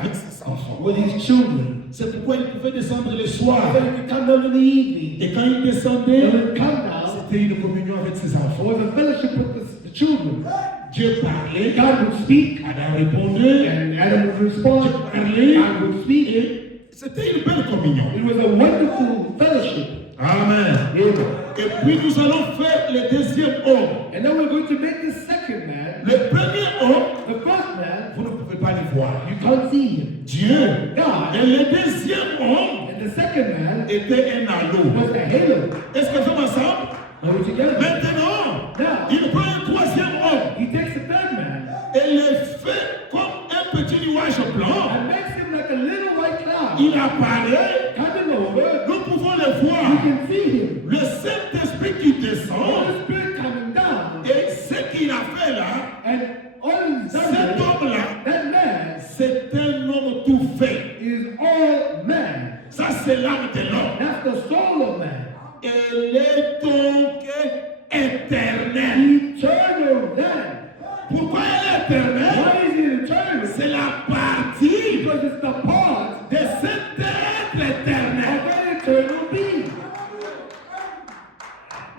avec ses enfants. with his children. C'est pourquoi il pouvait descendre le soir. Then he would come down in the evening. Et quand il They descendait, would come down. c'était une communion avec ses enfants. There was a fellowship with the children. Dieu parlait, God would speak, Adam répondait, and Adam would respond. God would speak. et c'était une belle communion. It was a wonderful fellowship. Amen. Amen. Et puis nous allons faire le deuxième homme. And then we're going to make the second man. Le premier homme, The first man, vous ne pouvez pas le voir. you can't see him. Dieu. God. Et le deuxième homme And the second man était un halo. was the halo. Est-ce que nous sommes ensemble? Are we together? Maintenant, Now, il prend un troisième homme he takes the third man et le fait comme un petit nuage blanc. and makes him like a little white cloud. Il apparaît, Coming over, nous pouvons le you voir. can see him. Le Saint-Esprit qui descend. Holy Spirit coming down. Et ce qu'il a fait là, And all he's cet done, homme-là, that man c'est un homme tout fait. is all man. Ça, c'est l'âme de l'homme. That's the soul of man. Elle est donc éternelle. Eternal man. Pourquoi elle est éternelle? Why is it eternal? C'est la partie Because it's the part de cet être éternel. of an eternal being.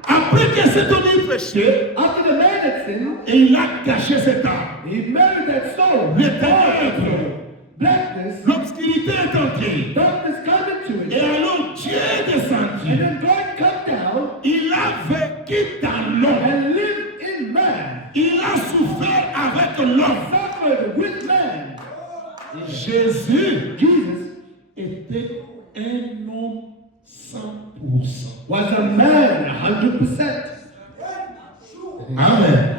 Après que cet homme ait péché, After the man had sinned, et il a caché cet âme. He married that soul. les ténèbres, Blackness, l'obscurité est entrée. darkness come into Et it. alors Dieu est descendu. And then God come down Il a vécu dans l'homme. and lived in man. Il a souffert avec l'homme. Suffered with man. Jésus Jesus était un homme 100%. was a man 100%. Amen.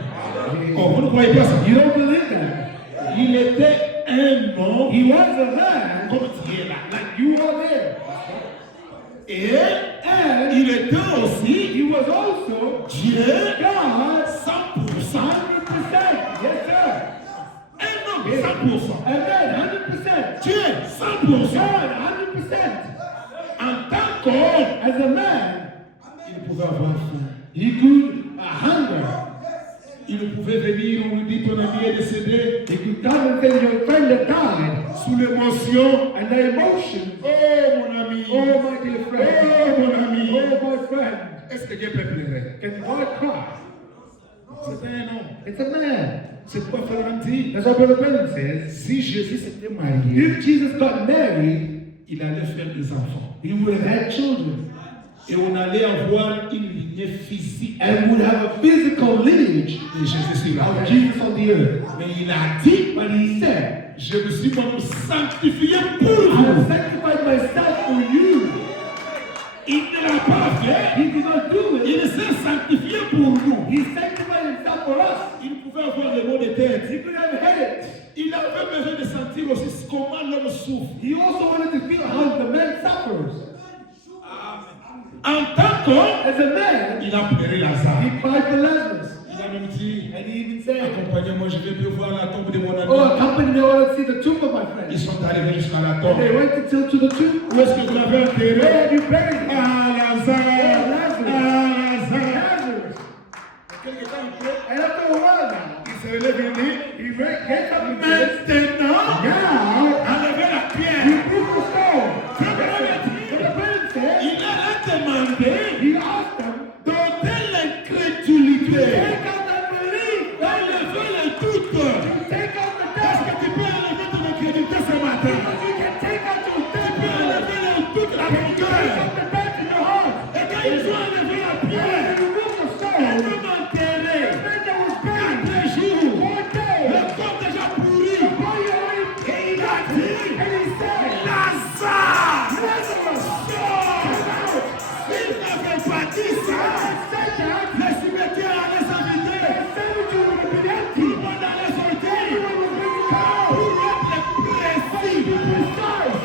Oh, vous ne croyez pas ça? You don't believe that? Il était un homme He was a man comme tu es là. like you are there. Et And il était aussi he was also Dieu God 100%. 100%. Yes, sir. Un homme 100%. A man 100%. Dieu 100%. God 100%. En tant qu'homme, As a man, il pouvait avoir faim. he could hunger. Il pouvait venir, on lui dit ton ami est décédé. He could come and say your friend that died. Sous l'émotion. And the emotion. Oh mon ami. Oh my dear friend. Oh mon ami. Oh my friend. Est-ce que Dieu peut pleurer? Can God cry? C'est un homme. It's a man. C'est pourquoi Frère dit, That's what Brother Brennan says. si Jésus s'était marié, If Jesus got married, il allait faire des enfants. he would have had children. Et on allait avoir une lignée physique And would have a physical lineage de Jésus sur la of terre. Jesus on the earth. Mais il a dit, But he said, je me suis moi sanctifié pour I vous. have sanctified myself for you. Il ne l'a pas fait. He did not do it. Il s'est sanctifié pour nous. He sanctified himself for us. Il pouvait avoir les mots de tête. He could have had it. Il avait besoin de sentir aussi comment l'homme souffre. He also wanted to feel how the man suffers. En tant qu'homme, As a man, il a pleuré Lazare. he cried for Lazarus. Il a même dit, And he even said, accompagnez-moi, je vais bien voir la tombe de mon ami. oh, accompany me, I want to see the tomb of my friend. Ils sont arrivés jusqu'à la And tombe. they went until to the tomb. Où est-ce que vous l'avez Where enterré? have you buried him? Ah, Lazare! Oh, Lazarus. Ah, Lazare! Lazarus. Quelque temps après, And after a while now, il se relève et dit, he gets up and says, maintenant, now, enlevez la he pierre. moved the stone. Frère Branham a dit, But the parents said, il leur a demandé he asked them, d'ôter l'incrédulité, take out that belief. d'enlever le doute. Take out the Est-ce doubt. que tu peux enlever ton incrédulité ce matin? Because you can take out your Tu peux doubt. enlever le doute dans ton Take cœur. out the doubt in your heart. Et quand ils ont enlevé la And pierre, when you remove the un stone, homme enterré, the man that was buried 4 jours, 4 days, le corps déjà pourri, body already et il a dit, and he said, Lazare, Lazarus, sors! come out. Il n'avait pas dit ça. Said that, Le cimetière allait s'inviter. the cemetery would have been Tout empty. le monde allait sortir. Everyone was going to come. Pour être précis, Precise.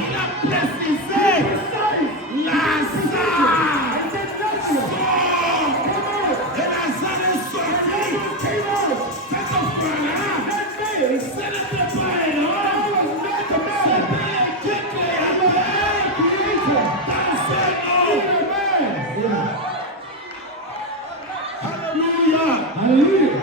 il a précisé, Precise. Lazare, And said, Lazarus, sors! come out. Et Lazare est sorti. Came out. Cet enfant-là, That day, ce n'était pas un homme, I was not the man. c'était le Dieu créateur Creator. dans un In homme. a man. Alléluia. Hallelujah.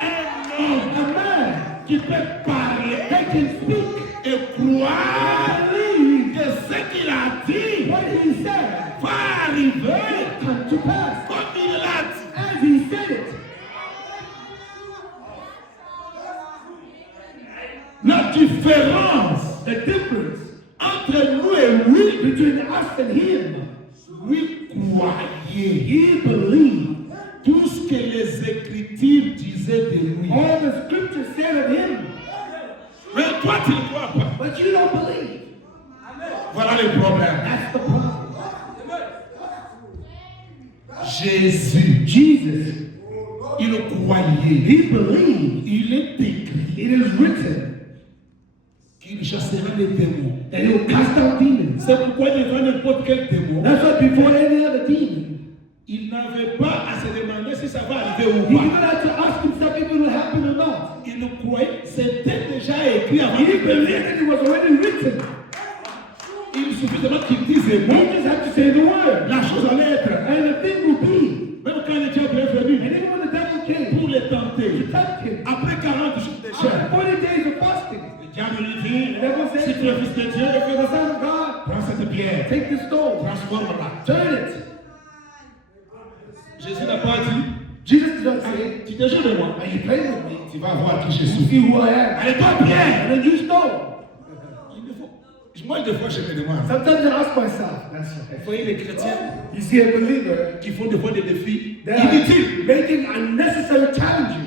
Un homme A man qui peut parler that can speak, et croire believe que ce qu'il a dit what he said va arriver come to pass. comme il l'a dit. As he said it. La différence The difference entre nous et lui, between us and him, lui croyait he believed tout ce que les Écritures disaient de lui. all the scriptures said of him, Mais toi, tu ne crois pas. but you don't believe. Voilà le problème. That's the problem. Jésus, Jesus, il croyait. he believed. Il est écrit It is written qu'il chassera les démons. that he will cast out demons. C'est pourquoi devant n'importe quel démon, That's why before any other demon, il n'avait pas à se demander si ça va arriver ou he pas. didn't have to ask himself if it will happen or not. Il croyait, c'était déjà écrit avant He qu'il believed that it was already written. Il suffit seulement qu'il dise les mots, He just had to say the word. la chose allait être. And the thing will be. Même quand le diable est venu And even when the devil came pour les tenter, to tempt him, après 40 jours de jeûne, after 40 days of fasting, le diable lui dit, the devil si said, tu es fils de Dieu, if you're the son of God, prends cette pierre, take this stone, transforme-la. turn it. Jésus n'a pas dit, Jesus did not say, tu te joues de moi. are you playing with me? tu vas voir qui je You suis. see who I am. Allez, toi, Pierre. And then you know. Moi, des fois, je me demande. Sometimes I ask myself, that's Vous voyez les chrétiens you see a believer, qui font des fois des défis they are inutiles. making unnecessary challenges.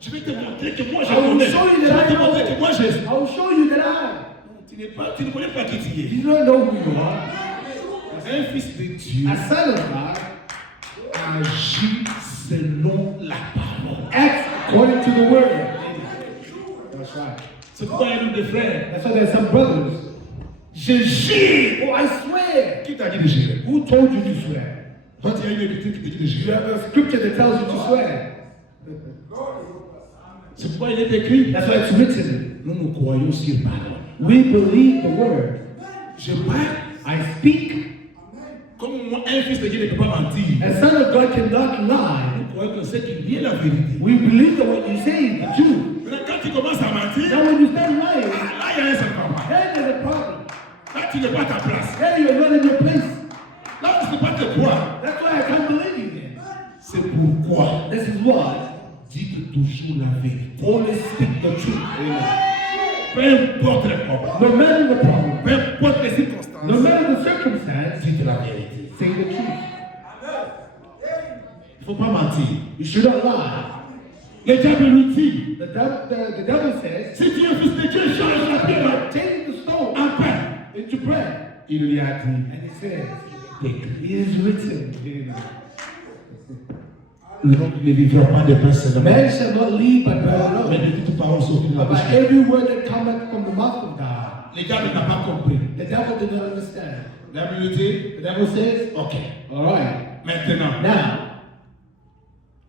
Je vais te montrer que moi, je I will connais. show you Je that vais I te know. montrer que moi, je... I will show you that I. Tu ne connais pas qui tu es. You don't know who you are. Un fils de Dieu A son of God agit selon la parole. acts according to the word. That's right. C'est pourquoi il y a des frères. That's why there's some brothers. Je jure. Oh, I swear. Qui t'a dit de jurer? Who told you to swear? Toi, tu as une écriture qui te dit de You jurer. have a scripture that tells you to swear. C'est pourquoi il est écrit. That's why it's written. Nous nous croyons sur parole. We believe the word. Je parle I speak. comme moi, un fils de Dieu ne peut pas mentir. A son of God cannot lie. Nous croyons que c'est qu'il y a la vérité. We believe that what you say is the truth. Maintenant, quand tu commences à mentir, Now when you start lying, là, il y a un seul combat. then there's a problem. Là, tu n'es pas à ta place. Then you're not in your place. Là, tu ne peux pas te croire. That's why I can't believe you then. C'est pourquoi This is why dites toujours la vérité. always speak the truth. Peu importe les problèmes, No matter the problem, peu importe les circonstances, no matter the circumstance, dites la vérité. say the truth. Il ne faut pas mentir. You should not lie. Le diable lui dit, The devil says, si tu es fils de Dieu, change la pierre take the stone en pain. into bread. Il lui a dit, And he says, écrit. it is written. L'homme ne vivra pas de pain seulement, Man shall not live by bread mais alone, de toute parole sortie de la but bouche. by every word that cometh from the mouth of God. Le diable n'a pas compris. The devil did not understand. La Bible lui dit, The devil says, ok, all right, maintenant, now,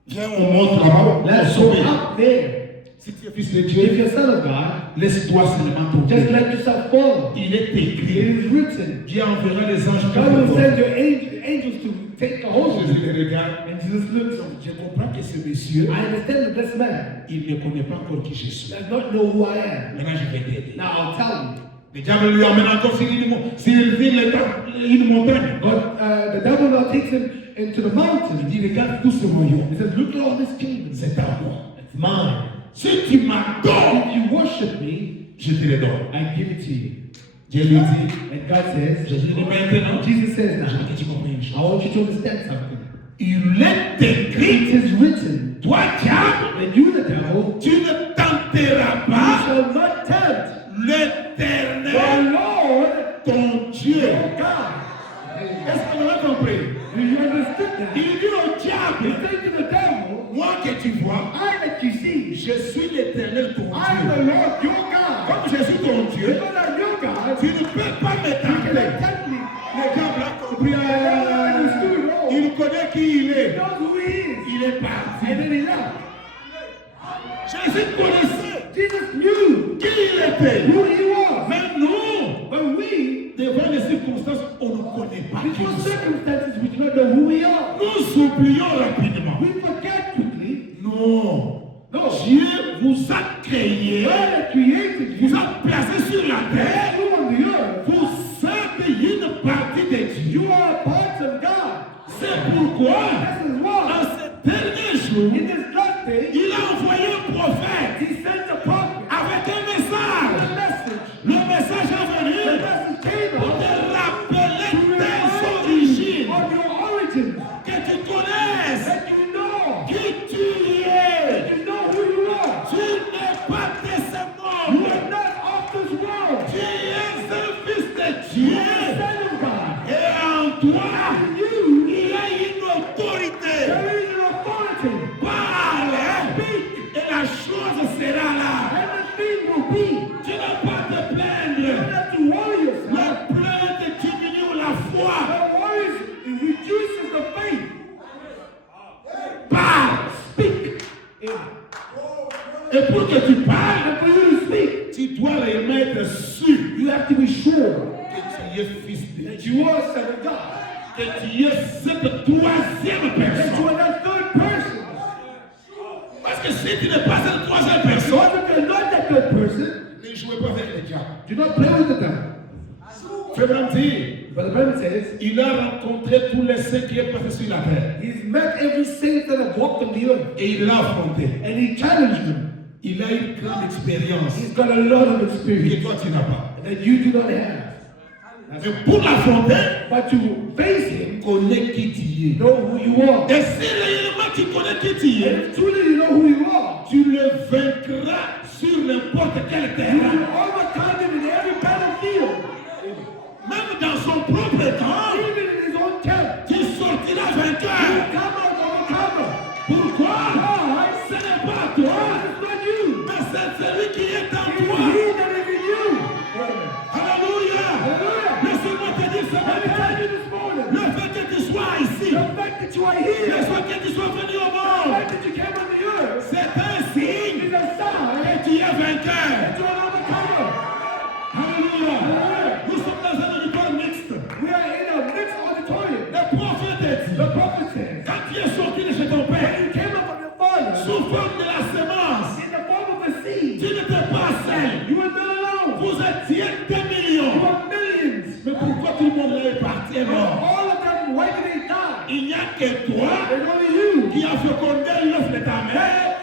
viens, on monte là-bas, on let's go sauver. up there. Si tu es fils de If Dieu, you're son of God, laisse-toi seulement tomber. just let yourself fall. Il est It écrit, is written. Dieu enverra les anges qui God will te send your angels to take a hold of Jésus you. les regarde. And Jesus looks at Je comprends que ce monsieur, I understand that this man il ne connaît pas encore qui je suis. does not know who I am. Maintenant, je vais t'aider. Now I'll tell you. Le diable lui emmène encore sur une montagne. But the devil now takes him into the Il mountain. dit, regarde tout ce royaume. He says, look at all this kingdom. C'est à moi. It's mine. Si tu m'adores, If you worship me, je te le donne. I give it to you. Dieu lui dit, And God says, Jésus lui dit maintenant, Jesus says je veux now, que tu comprennes une chose. I want you to understand something. Il est écrit, It is written, toi diable, and you the devil, tu ne tenteras you pas shall not tempt l'Éternel, the Lord ton Dieu. your God. Est-ce que vous avez compris? Do you understand that? Il dit au He diable, said to the devil, moi que tu vois, I that you see, je suis l'Éternel ton I am the Dieu. Lord your God. Comme je suis ton Dieu, Because I'm your God, tu ne peux pas me you tenter. cannot tempt me. Le diable a compris. He Il connaît qui il est. knows who he is. Il est parti. And then he left. Jésus connaissait Jesus knew qui il était. who he was. Mais nous, But we, devant les circonstances, on ne connaît pas qui before nous sommes. circumstances, we do not know who we are. Nous oublions rapidement. We forget quickly. Non. No. Dieu vous a créé, God had created you. vous a placé sur la terre. You on the earth. Vous êtes une partie de Dieu. You are part of God. C'est pourquoi, This is why. dans ces derniers jours, In this last day, il a envoyé un prophète he sent a prophet avec un with message. a message. Le message est The venu message came pour out te rappeler to tes remind you origines, of your origins. que tu connaisses That you know. qui tu es. That you know who you are. Tu n'es pas de ce You monde. are not of this world. Tu es un fils de You Dieu. are the son of God. Et en toi, In you, il y a une autorité. there is an authority. Parle Speak. et la chose sera là. Everything will be. Tu n'as pas à te You plaindre. don't have to worry yourself. La plainte diminue la foi. The worries, it reduces the faith. Parle. Speak. Et pour que tu parles, And for you to speak, tu dois réellement être sûr you have to be sure que tu es fils de that Dieu. you are a son of God. Que tu es cette troisième That you personne. are that third person. Parce que si tu n'es pas cette troisième personne, So if you're not that third person, ne jouez pas avec les diables. do not play with the devil. Frère Brandt dit, But the Bible says, il a rencontré tous les saints qui est passé sur la terre. he's met every saint that have walked on the earth. Et il l'a affronté. And he challenged them. Il a une grande expérience He's got a lot of que experience toi tu n'as pas. that you do not have. Mais pour l'affronter, But to face him, connais qui tu es. know who you are. Et si réellement tu connais qui tu es, And truly you know who you are. tu le vaincras sur n'importe quel You terrain. will overcome him in every battlefield. Même dans son propre camp, Even in his own camp. tu sortiras You vainqueur. come out overcomer. Pourquoi? Why? Ce n'est pas toi, It's not you. mais c'est celui qui est en It's toi. he that is in you. Alléluia. Hallelujah. Laisse-moi te dire ce Let me tell matin, you this morning. le fait que tu sois ici, The fact that you are here, le fait que tu sois venu au the monde, fact that you came on the earth, c'est un signe is a sign que tu es vainqueur. that you are an overcomer. Alléluia. Hallelujah. Nous sommes dans un auditoire mixte. We are in a mixed auditorium. Le prophète a dit, The prophet says, quand tu es sorti de chez ton père, when you came up from your father, sous forme de la semence, in the form of a seed, tu n'étais pas seul. you were not alone. Vous étiez des You millions. were millions. Mais pourquoi tout le monde là est parti et mort? All of them, why did they die? Il n'y a que toi There's only you. qui as fécondé l'œuf de ta mère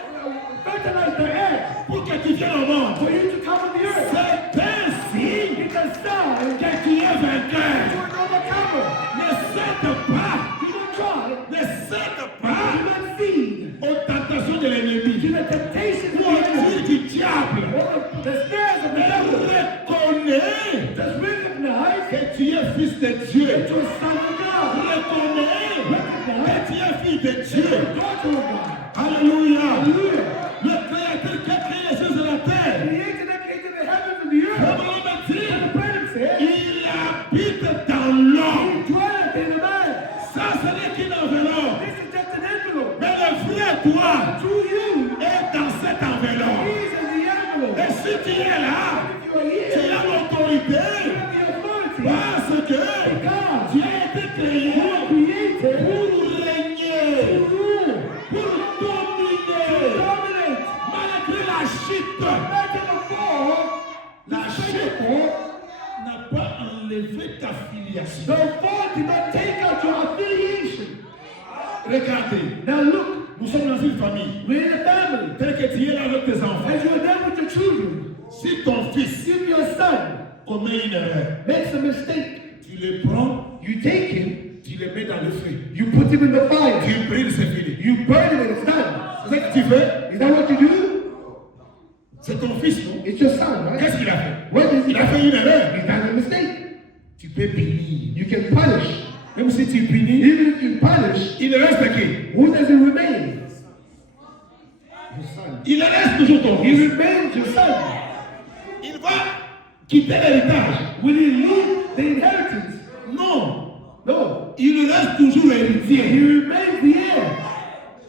Fertilize the egg pour que tu viennes au monde. for you to come on the earth. C'est un signe It's a sign que tu es vainqueur. you're an overcomer. Ne cède pas, You don't try. ne cède You pas don't feed aux tentations de to l'ennemi, the temptations of aux the enemy. tirs du diable. Or the snares of the Mais devil. reconnais Just recognize que tu es fils de Dieu. that you're a son of God. Reconnais que tu es fils de You're Dieu. a daughter of God. Alléluia. Hallelujah. Le Créateur qui a créé les choses de la terre. The creator that created the heavens and the earth. Abraham a dit, And the Bible says, il habite dans l'homme. he dwelleth in a man. Ça, ce n'est qu'une enveloppe. This is just an envelope. Mais le vrai toi Through you, est dans cette enveloppe. he's in the envelope. Et si tu es là, If you are tu here, as l'autorité you have the authority. parce que God, tu as été créé you are created pour régner, to rule, pour dominer. dominate. Malgré la chute, Imagine the fall. la chute n'a pas enlevé ta filiation. The fall did not take out your affiliation. Regardez, Now look, nous sommes dans une famille. we're in a family. Tel que tu es là avec tes enfants. As you are there with your children, Si ton fils if your son commet une erreur, makes a mistake, tu le prends, you take him, tu le mets dans le feu. you put him in the fire, Tu brises ses filets. you burn him and it's done. C'est ce que tu fais. Is that what you do? C'est ton fils, non? It's your son, right? Qu'est-ce qu'il a fait? What is he? Il a fait une erreur. He's done a mistake. Tu peux punir. You can punish. Même si tu punis, Even if you punish, il reste qui? who does it remain? Your son. Il reste toujours ton He fils. remains your son. Il va quitter l'héritage. Will he leave the inheritance? Non. No. Il reste toujours héritier. He remains the heir.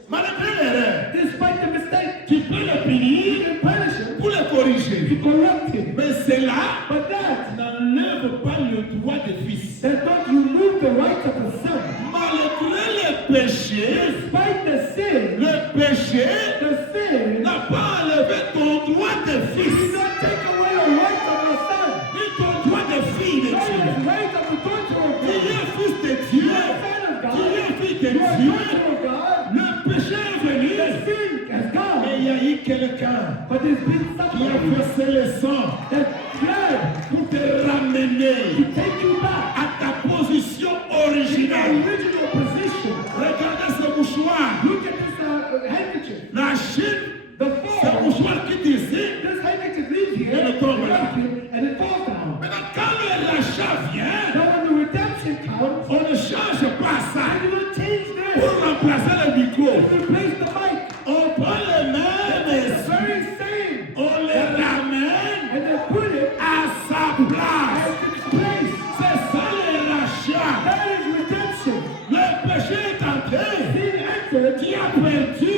Malgré l'erreur, Despite the mistake, tu peux le you punir can punish him pour le to corriger. correct him. Mais cela But that n'enlève pas le droit de fils. does not remove the rights of the son. Malgré le péché, Despite the sin, le péché the sin n'a pas enlevé ton droit de did fils, not take away the rights of the son. ni ton droit de fille de That Dieu. is right of the daughter of Tu God. es fils de Dieu. You are son of Tu God. es fille de You are Dieu. daughter of God. Le péché est venu. The sin has Mais gone. il y a eu quelqu'un But there's been qui a somebody versé le sang that blood pour te ramener to take you back à ta position to the originale. original position. Regardez ce mouchoir. Look at this handkerchief. La Chine, The ce fall. mouchoir qui ici. This handkerchief leaves here And it falls down. and it falls down. Maintenant, quand le rachat vient, Now when the redemption comes, on ne change pas ça I do not change pour this. remplacer le micro. Replace the mic. On prend le The même, very same. on le ramène And they put it à sa place. at its place. C'est ça le rachat. That is redemption. Le péché est entré. Sin entered. Tu as perdu.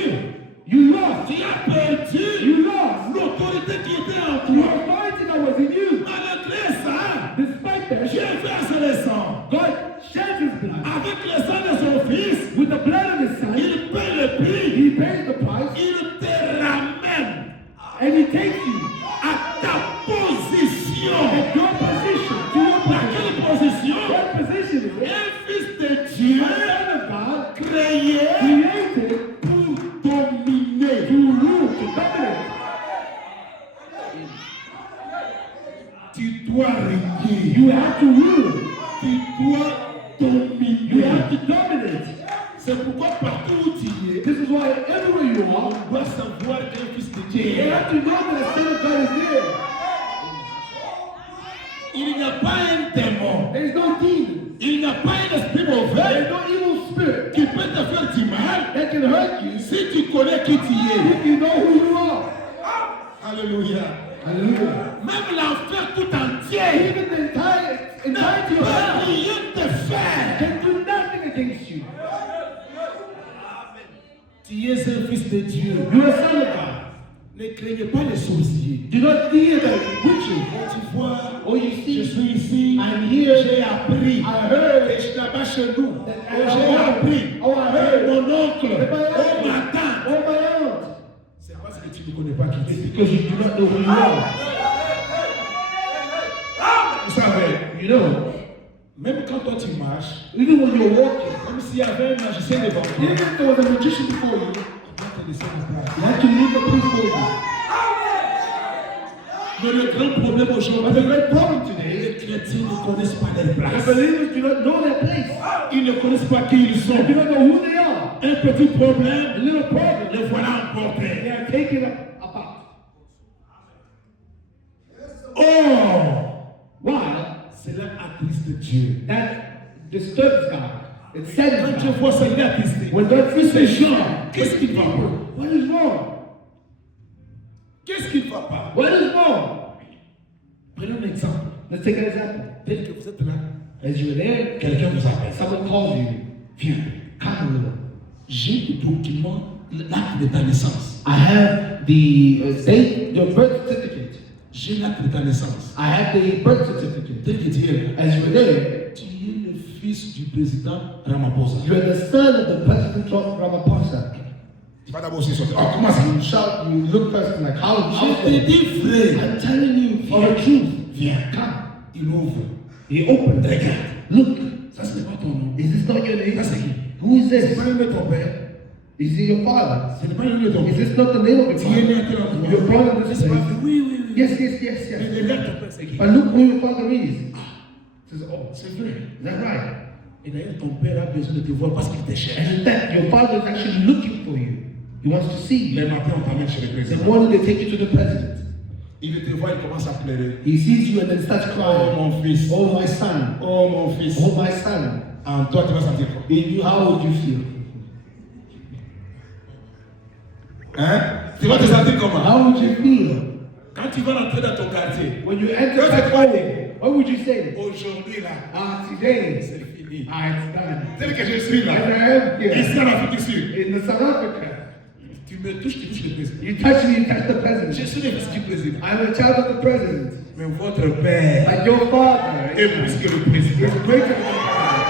You lost. Tu as perdu You lost. l'autorité qui était en The toi. authority that was in you. Malgré ça, Despite that, Dieu verse le sang. God sheds his blood. Avec le sang de son fils, With the blood of his son, il paie le prix. he pays the price Il te ramène and he takes you à ta position. at your position, to your À quelle position? What Dieu a son of God, créé created pour dominer. to rule, to dominate. Tu dois régner. You have to rule. Tu dois You dominer. have to dominate. C'est pourquoi partout où tu es, This is why everywhere you are, on doit savoir qu'un fils de Dieu you est là. have to know that the Son of God is there. Il n'y a pas un démon. There is no demon. Il n'y a pas un esprit There mauvais is no evil spirit qui peut te faire du mal that can hurt you si tu connais qui tu es. if you know who you are. Alléluia. Hallelujah. Même l'enfer tout entier Even the entirety ne of peut hell rien te faire. can do nothing against you. Tu es un fils de Dieu. You are a son of God. Ne craignez pas les sorciers. Do not fear the witches. Quand tu vois, Oh, you je see, suis ici, I'm here. j'ai appris. I heard. Et je suis là-bas chez nous. I J'ai heard. appris. Oh, I heard. Mon oncle, My oh ma aunt. tante. Oh, my aunt. C'est parce que tu ne connais pas qui tu es. Because you do not know who you are. Vous savez, You know, même quand toi tu marches, even when you're walking, même s'il y avait un magicien devant toi, even if there was a magician before you, on va te laisser la place. you have to leave the place for you. Mais le grand problème But aujourd'hui, the great problem today, les chrétiens ne connaissent pas leur the place. believers do not know their place. Ils ne connaissent pas qui ils sont. They do not know who they are. Un petit A problème, little problem, le voilà they emporté. are taken apart. Oh, Why? cela attriste Dieu. That disturbs God. It Quand saddens tu God. vois ça, il est attristé. When God sees Ces the gens, gens, qu'est-ce qui ne va pas? what is wrong? Qu'est-ce qui ne va pas? What is wrong? Prenons un exemple. Let's take an example. Tel que vous êtes là, As you were there, quelqu'un vous appelle. someone calls you. Viens, Come a little. j'ai le document, l'acte de ta naissance. I have the date, your birth certificate. J'ai l'acte de ta naissance. I have the birth certificate. Tel que tu es là. As you were there, Tu es le fils du président Ramaphosa. you are the son of the President Ramaphosa. Tu vas d'abord aussi sortir. Oh, comment ça? You shout, you look first like, how Je te dis vrai. I'm telling you for the truth. Viens. Come. Il ouvre. He opened. Regarde. Look. Ça, ce n'est pas ton nom. Is this not your name? Ça, c'est qui? Who is Ce n'est this? pas le nom de ton père. Is it your father? Ce n'est pas le nom de ton Is père. this not the name of your Tu es né à father? tel endroit. You're born in this C'est pas place. vrai. Oui, oui, oui. Yes, yes, yes, Mais yes. regarde ton père, c'est qui? But look who your father is. Says, oh, C'est vrai. is that right? Et d'ailleurs, ton père a besoin de te voir parce qu'il te cherche. And in fact, your father is actually looking for you. He wants to see you. Les matins, on t'amène chez le The président. morning they take you to the president. Il te voit, il commence à pleurer. He sees you and then starts Oh, crying. mon fils. Oh, my son. Oh, mon fils. Oh, my son. En toi, tu vas sentir quoi? In you, how would you feel? Hein? Tu vas te sentir comment? How would you feel? Quand tu vas rentrer dans ton quartier, When you enter Qu'est-ce that que tu vas home, what would you say? aujourd'hui là, Today, c'est fini. it's done. Tel que je suis And là, I am here ici en Afrique du Sud, in the South Africa. tu me touches, tu touches le président. You touch me, you touch the Je president. suis le fils du président. I'm a child of the president. Mais votre père Like your father est plus que le président. is greater than the father.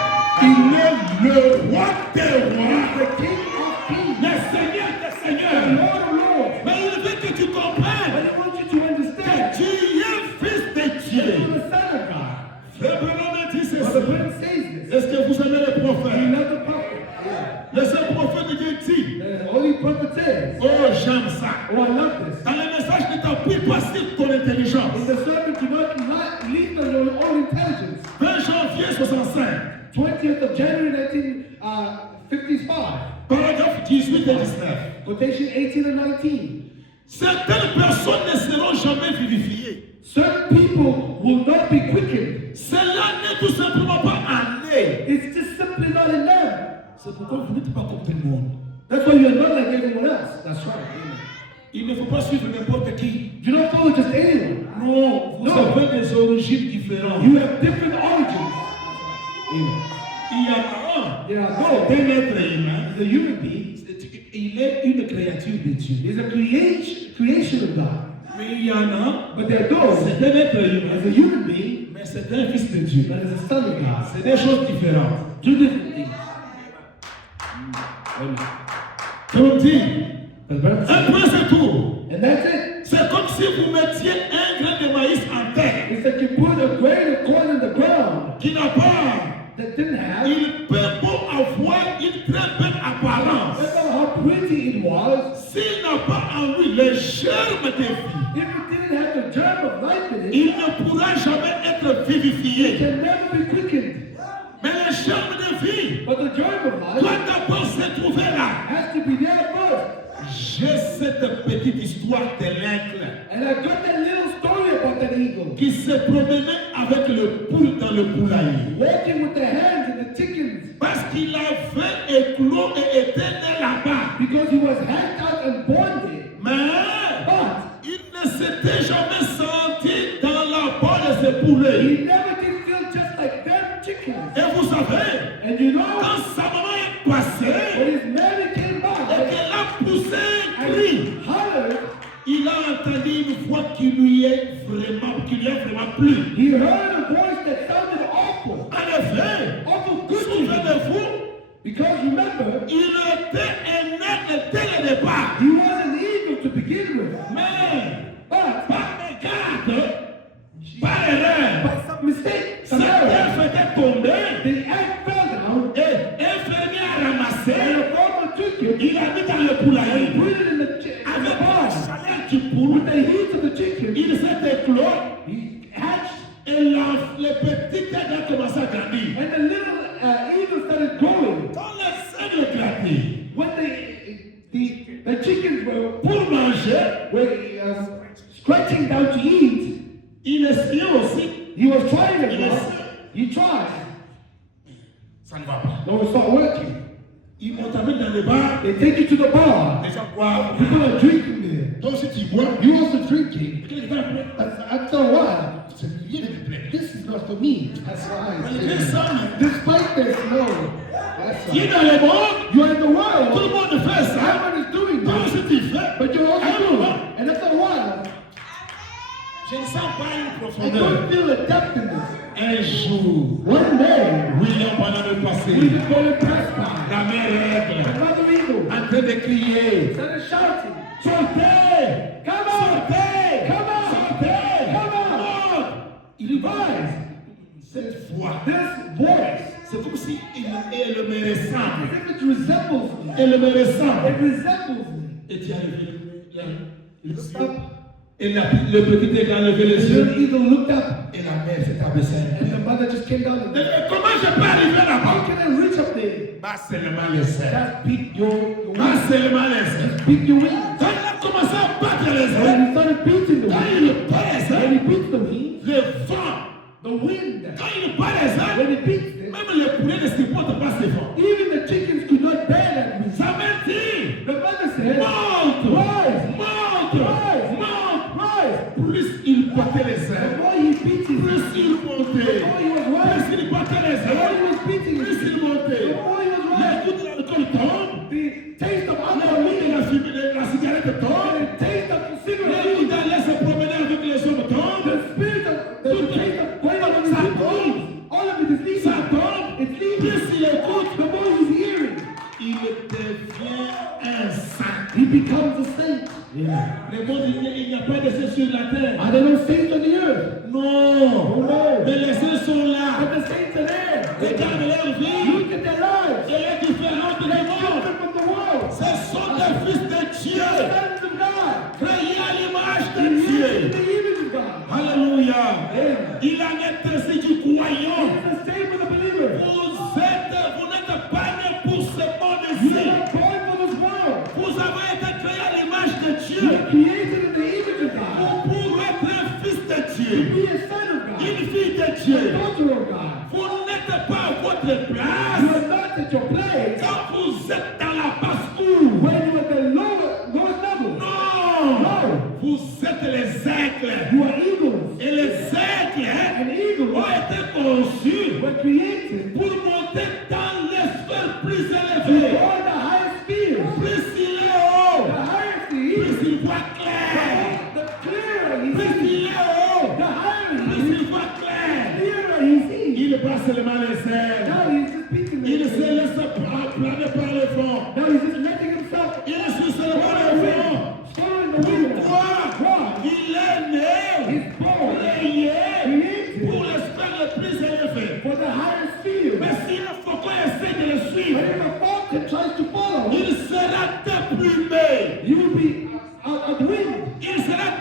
Il est le roi des He's rois, the king of kings, le seigneur des the seigneurs. Lord of lords. Mais il veut que tu comprennes But I want you to understand, que tu es fils de Dieu. you're the son of God. Frère Branham a dit Well, the ceci. Bible says this. Est-ce que vous aimez les You prophètes? love the prophet. Le seul prophète de Dieu dit, The holy prophet says, oh j'aime ça. oh, I love this. Dans le message, ne t'appuie pas sur ton intelligence. In the sermon, do not lean on your own intelligence. 20 janvier 65, 20th of January 1955, paragraphe 18 et 19. quotation 18 and 19. Certaines personnes ne seront jamais vivifiées. Certain people will not be quickened. Cela n'est tout simplement pas anné. It's just simply not in them. C'est pourquoi vous n'êtes pas comme tout le monde. That's why you're not like everyone else. That's right. Il ne faut pas suivre n'importe qui. Do not follow just anyone. Non, vous No. avez des origines différentes. You have different origins. Amen. Il y en a un. There are no. Un être humain. The human being Il est une créature de Dieu. is a creation of God. Mais il y en a. But there are those C'est un être as humain. a human being Mais c'est un fils de Dieu. that is a son of God. C'est des choses différentes. Two different things. Comme dit, The Bible un says- point c'est tout. And that's it. C'est comme si vous mettiez un grain de maïs en terre It's like you put a grain of corn in the ground qui n'a pas. that didn't have. Il peut beau vie, if it didn't have the germ of life in it, il ne pourra jamais être it vivifié. can never be quickened. Mais le germe de vie But the germ of life doit d'abord se trouver là. has to be there first. J'ai cette petite histoire de l'aigle And I got that little story about that eagle qui se promenait avec le poule dans le poulailler. walking with the hens and the chickens Parce qu'il avait éclos et était né là-bas. because he was hatched out and born there. Mais But il ne s'était jamais senti dans la peau de ce poulet. he never did feel just like them chickens. Et vous savez, And you know, quand sa maman est passée when his mammy came et by qu'elle a poussé un and cri, hollered, il a entendu une voix qui lui est vraiment plu. he heard a voice that sounded awful, En effet, awful good to him. souvenez-vous, Because remember, il était un aigle dès le départ. he was an eagle to begin with. Mais But par mégarde, par erreur, by some mistake, sa some error, tête était tombée the egg fell down et infirmier a and ramassé. the farmer took it Il a mis dans le poulailler. and put it in the Avec la barn. chaleur du poule, With the heat of the chicken, il s'est éclos he hatched, et le petit aigle a commencé à grandir. and the little eagle started growing. Quand les aigles grandirent, When the chickens pour manger, were scratching down to eat, il essayait aussi. he was trying it. Yes. He tried. Ça ne va pas. No, it's not working. Ils m'ont amené dans le bar. They take you to the bar. Les gens boivent. People are drinking there. Toi aussi tu bois. You also drinking. Qu'est-ce que tu fais après? After a while, C'est bien de te plaire. this is not for me. That's why. Malgré ça, Despite this, no. That's tu es why. dans le monde, You're in the tout le world. monde fait ça. Everyone is doing Toi that. aussi tu fais. But you're also Ah, doing non. it. And after a while, Je ne sens pas une I profondeur. don't feel a depth in this. Un jour, One day, William pendant le we passé, just go to press by. la mère aigle, Another eagle en train de crier. started shouting. Sortez! Come on! Sortez! Come on! Sortez! Come on! Monte! Il rise. Cette voix, This voice, c'est comme si elle me ressemble. as if it resembles me. Elle me ressemble. It resembles me. Et tu as levé le Looked yeux. up. Et le petit aigle a levé les The yeux. little eagle looked up, Et la mère s'est abaissée. and the mother just came down and Mais comment je peux arriver how là-bas? can I reach up there? Pas seulement les ailes. Just beat your Pas wings. seulement les ailes. Beat your wings. Quand il a commencé à battre les And ailes, he started beating the quand wings. il bat les When ailes, he beats the wings, le vent, the wind. quand il bat les ailes, When he beats them, même les poulets ne supportent pas ce vent. even the chickens could not bear that wind. Ça me dit, The mother said, monte, Rise! monte, Rise! monte. Rise! Plus il battait les The ailes, more he beat his plus il the montait. more he was rising. Plus il battait les The more he ailes, was beating plus his il montait. the more he was Les rising. gouttes de l'alcool tombent, The taste of les alcohol gouttes de la fumée de la cigarette and tombent, the taste of the les cigarette, gouttes d'aller se promener avec les hommes tombent, the spirit of the taste of going out with his people, all of it is ça leaving. tombe, It's leaving. plus il écoute, The more he's hearing, il devient un saint. he becomes a saint. Le monde, il n'y a pas de saints sur la terre. Are there no saints on the earth? Non, No. mais les saints sont là. But the saints are there. Regarde leur vie, Look at their lives. elle est différente du They're monde. different from the world. Ce sont des fils de Dieu, Sons of God. créés à l'image de In Dieu. the image of God. Alléluia. Amen. Il en est ainsi du croyant. It's the same with the believer. Vous n'êtes pas nés pour ce monde You ici. are not born for this world. Vous avez été créés à l'image de You Dieu are created in the image of God. pour être un fils de To Dieu, be a son of God. une fille de A Dieu. daughter of God. Vous n'êtes pas à votre You place are not at your place quand vous êtes dans la basse-cour. when you are at the lowest level. Non, No. vous êtes les aigles. You are eagles. Et les aigles An eagle ont été conçus were created pour monter dans les sphères plus to élevées. go on the highest spheres. Plus il est haut, The higher he is, plus il voit clair. the clearer he Plus sees. il est haut, The higher he plus is, il voit clair. the clearer he sees. Il bat seulement les ailes. Now he's just beating Il them. se laisse planer par le vent. Now he's just letting himself Il suit seulement le vent. follow the wind. Pourquoi? Il est né, He's born, créé created pour les sphères les plus élevées. for the higher spheres. Mais si un faucon essaie de le But suivre, if a falcon tries to follow, il sera déplumé. you will be outwind. Il sera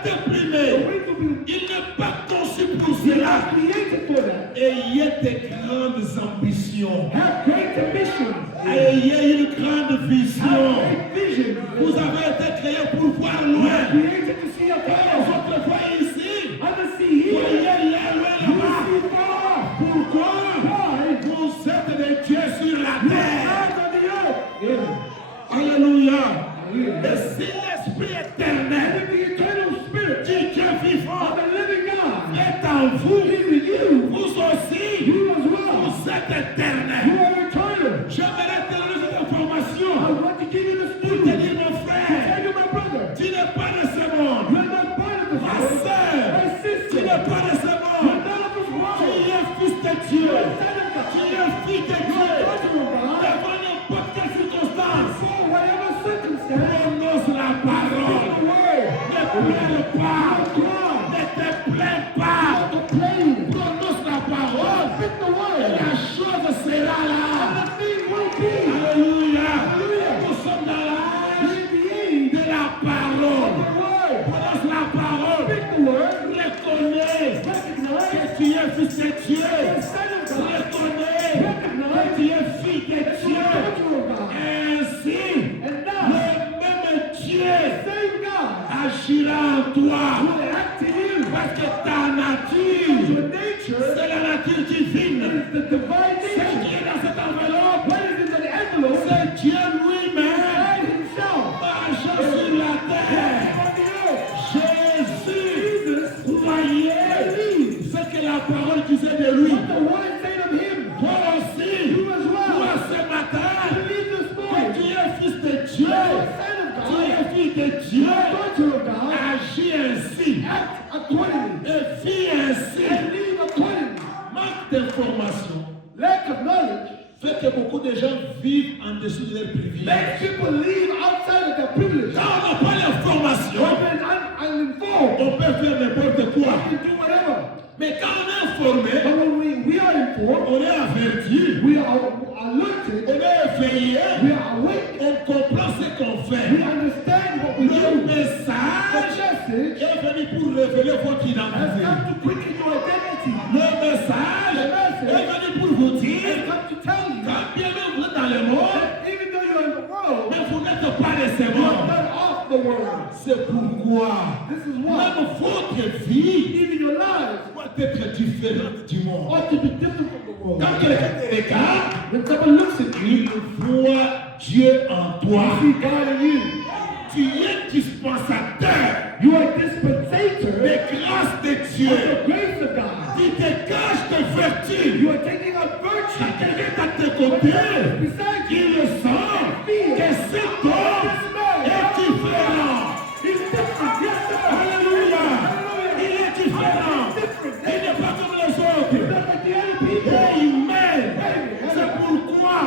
Ayez de grandes ambitions. Have great ambitions. Ayez une grande vision. Have great vision. Vous avez été créés pour voir You loin. are created to see Quand afar. les autres voient ici, Others see here. voyez là, loin You là-bas. see far. Pourquoi? Why? Vous êtes des dieux sur la You terre. are on the earth. Alléluia. Hallelujah. Et si l'Esprit éternel With the eternal spirit du Dieu vivant of the living God est en vous, is with you. vous aussi, You as well. vous êtes You éternel. are eternal. J'aimerais te donner cette information I want to give you this pour news. te dire, mon frère, Tell you, my brother. tu n'es pas de ce monde. You are not part of this Ma world. sœur, My tu sister. n'es pas de ce You are monde. not of this Tu world. es fils de Dieu. You are son of God. Tu es fils de You Dieu. are daughter of God. Devant n'importe quelle circonstance, For whatever circumstance, prononce la speak parole. the word. Ne pleure pas. Don't cry. Ne te plains pas. Don't complain. Prononce la parole. Speak the Et word. la chose sera And là. the thing will be. Alléluia. Alléluia. Nous sommes dans l'âge In the age de la parole. of the word. Prononce la parole. Speak the word. Reconnais Recognize que tu es fils de Dieu. the son of God. Reconnais que tu es fils de That you Dieu. are daughter of God. Ainsi, And le thus, même Dieu same God agira en toi. will act in you. Parce que ta nature, Your nature c'est la nature divine. is the divine Ce qui nature. est dans cette enveloppe, What is in the envelope? c'est Dieu lui-même. God himself. Marchant sur la terre. On the earth. Jésus croyait ce que la parole disait de lui. What the word said of him. Toi aussi, You as toi well. ce matin, Believe this que morning. tu es fils de Dieu, You are a son of tu God. es fils de Dieu, You are a daughter of God. agis ainsi Act accordingly. et vis ainsi. And live accordingly. Manque d'information Lack of knowledge fait que beaucoup de gens vivent en dessous de leurs privilèges. makes people live outside of their privilege. Quand on n'a pas l'information, When uninformed, on peut faire n'importe quoi. we can do whatever. Mais quand on est informé, But when we are informed, on est averti, we are alerted, on est éveillé, we are awake, on comprend ce qu'on we fait. understand what we Le do. The message message est venu pour révéler votre has identité. come to quicken your identity. Le message est venu pour vous It dire, has come to tell you quand bien même vous êtes dans le monde, that even though you're in the world, mais vous n'êtes pas de ce you are monde. not of the world. C'est pourquoi This is why même votre vie even your lives doit être différente du monde. ought to be different from the world. Quand quelqu'un te regarde, When someone looks at you, il voit Dieu en toi. you see God in you. Tu es dispensateur You are a dispensator des grâces de of Dieu. the grace of God. Tu dégages tes vertus. You are taking up Quand virtue. quelqu'un est à tes côtés, Beside you, il le sent que cet homme est différent. he's different. Yes, sir. Alléluia. Il est différent. Il n'est pas comme les autres. Not like the other people. Et il m'aime. C'est pourquoi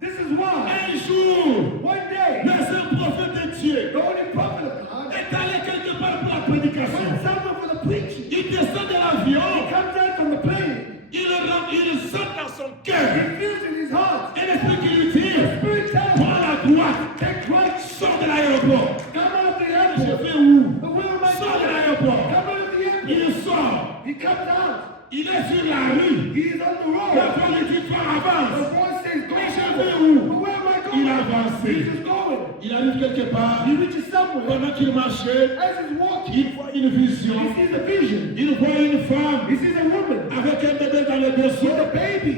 This is why un jour, one day le saint prophète de Dieu the only prophet of God est allé quelque part pour la prédication. went somewhere for the preaching. Il descend de l'avion, He comes out from the plane. il sent dans son He cœur feels in his heart. un esprit qui lui dit, Spirit tells him, prends la droite, take right, sors de l'aéroport. come out of the Je airport. vais où? But where am I Sors de going? l'aéroport. Come out of the airport. Il sort, He comes out. il est sur la rue. He is on the La road. voix lui dit, fais The avance. voice says, go. Mais je vais où? But where am I Il going? avance. He's just going. Il arrive quelque part. He reaches somewhere. Pendant qu'il marchait, As he's walking, il voit une vision. he sees a vision. Il voit une femme He sees a woman avec un bébé dans le berceau, with a baby,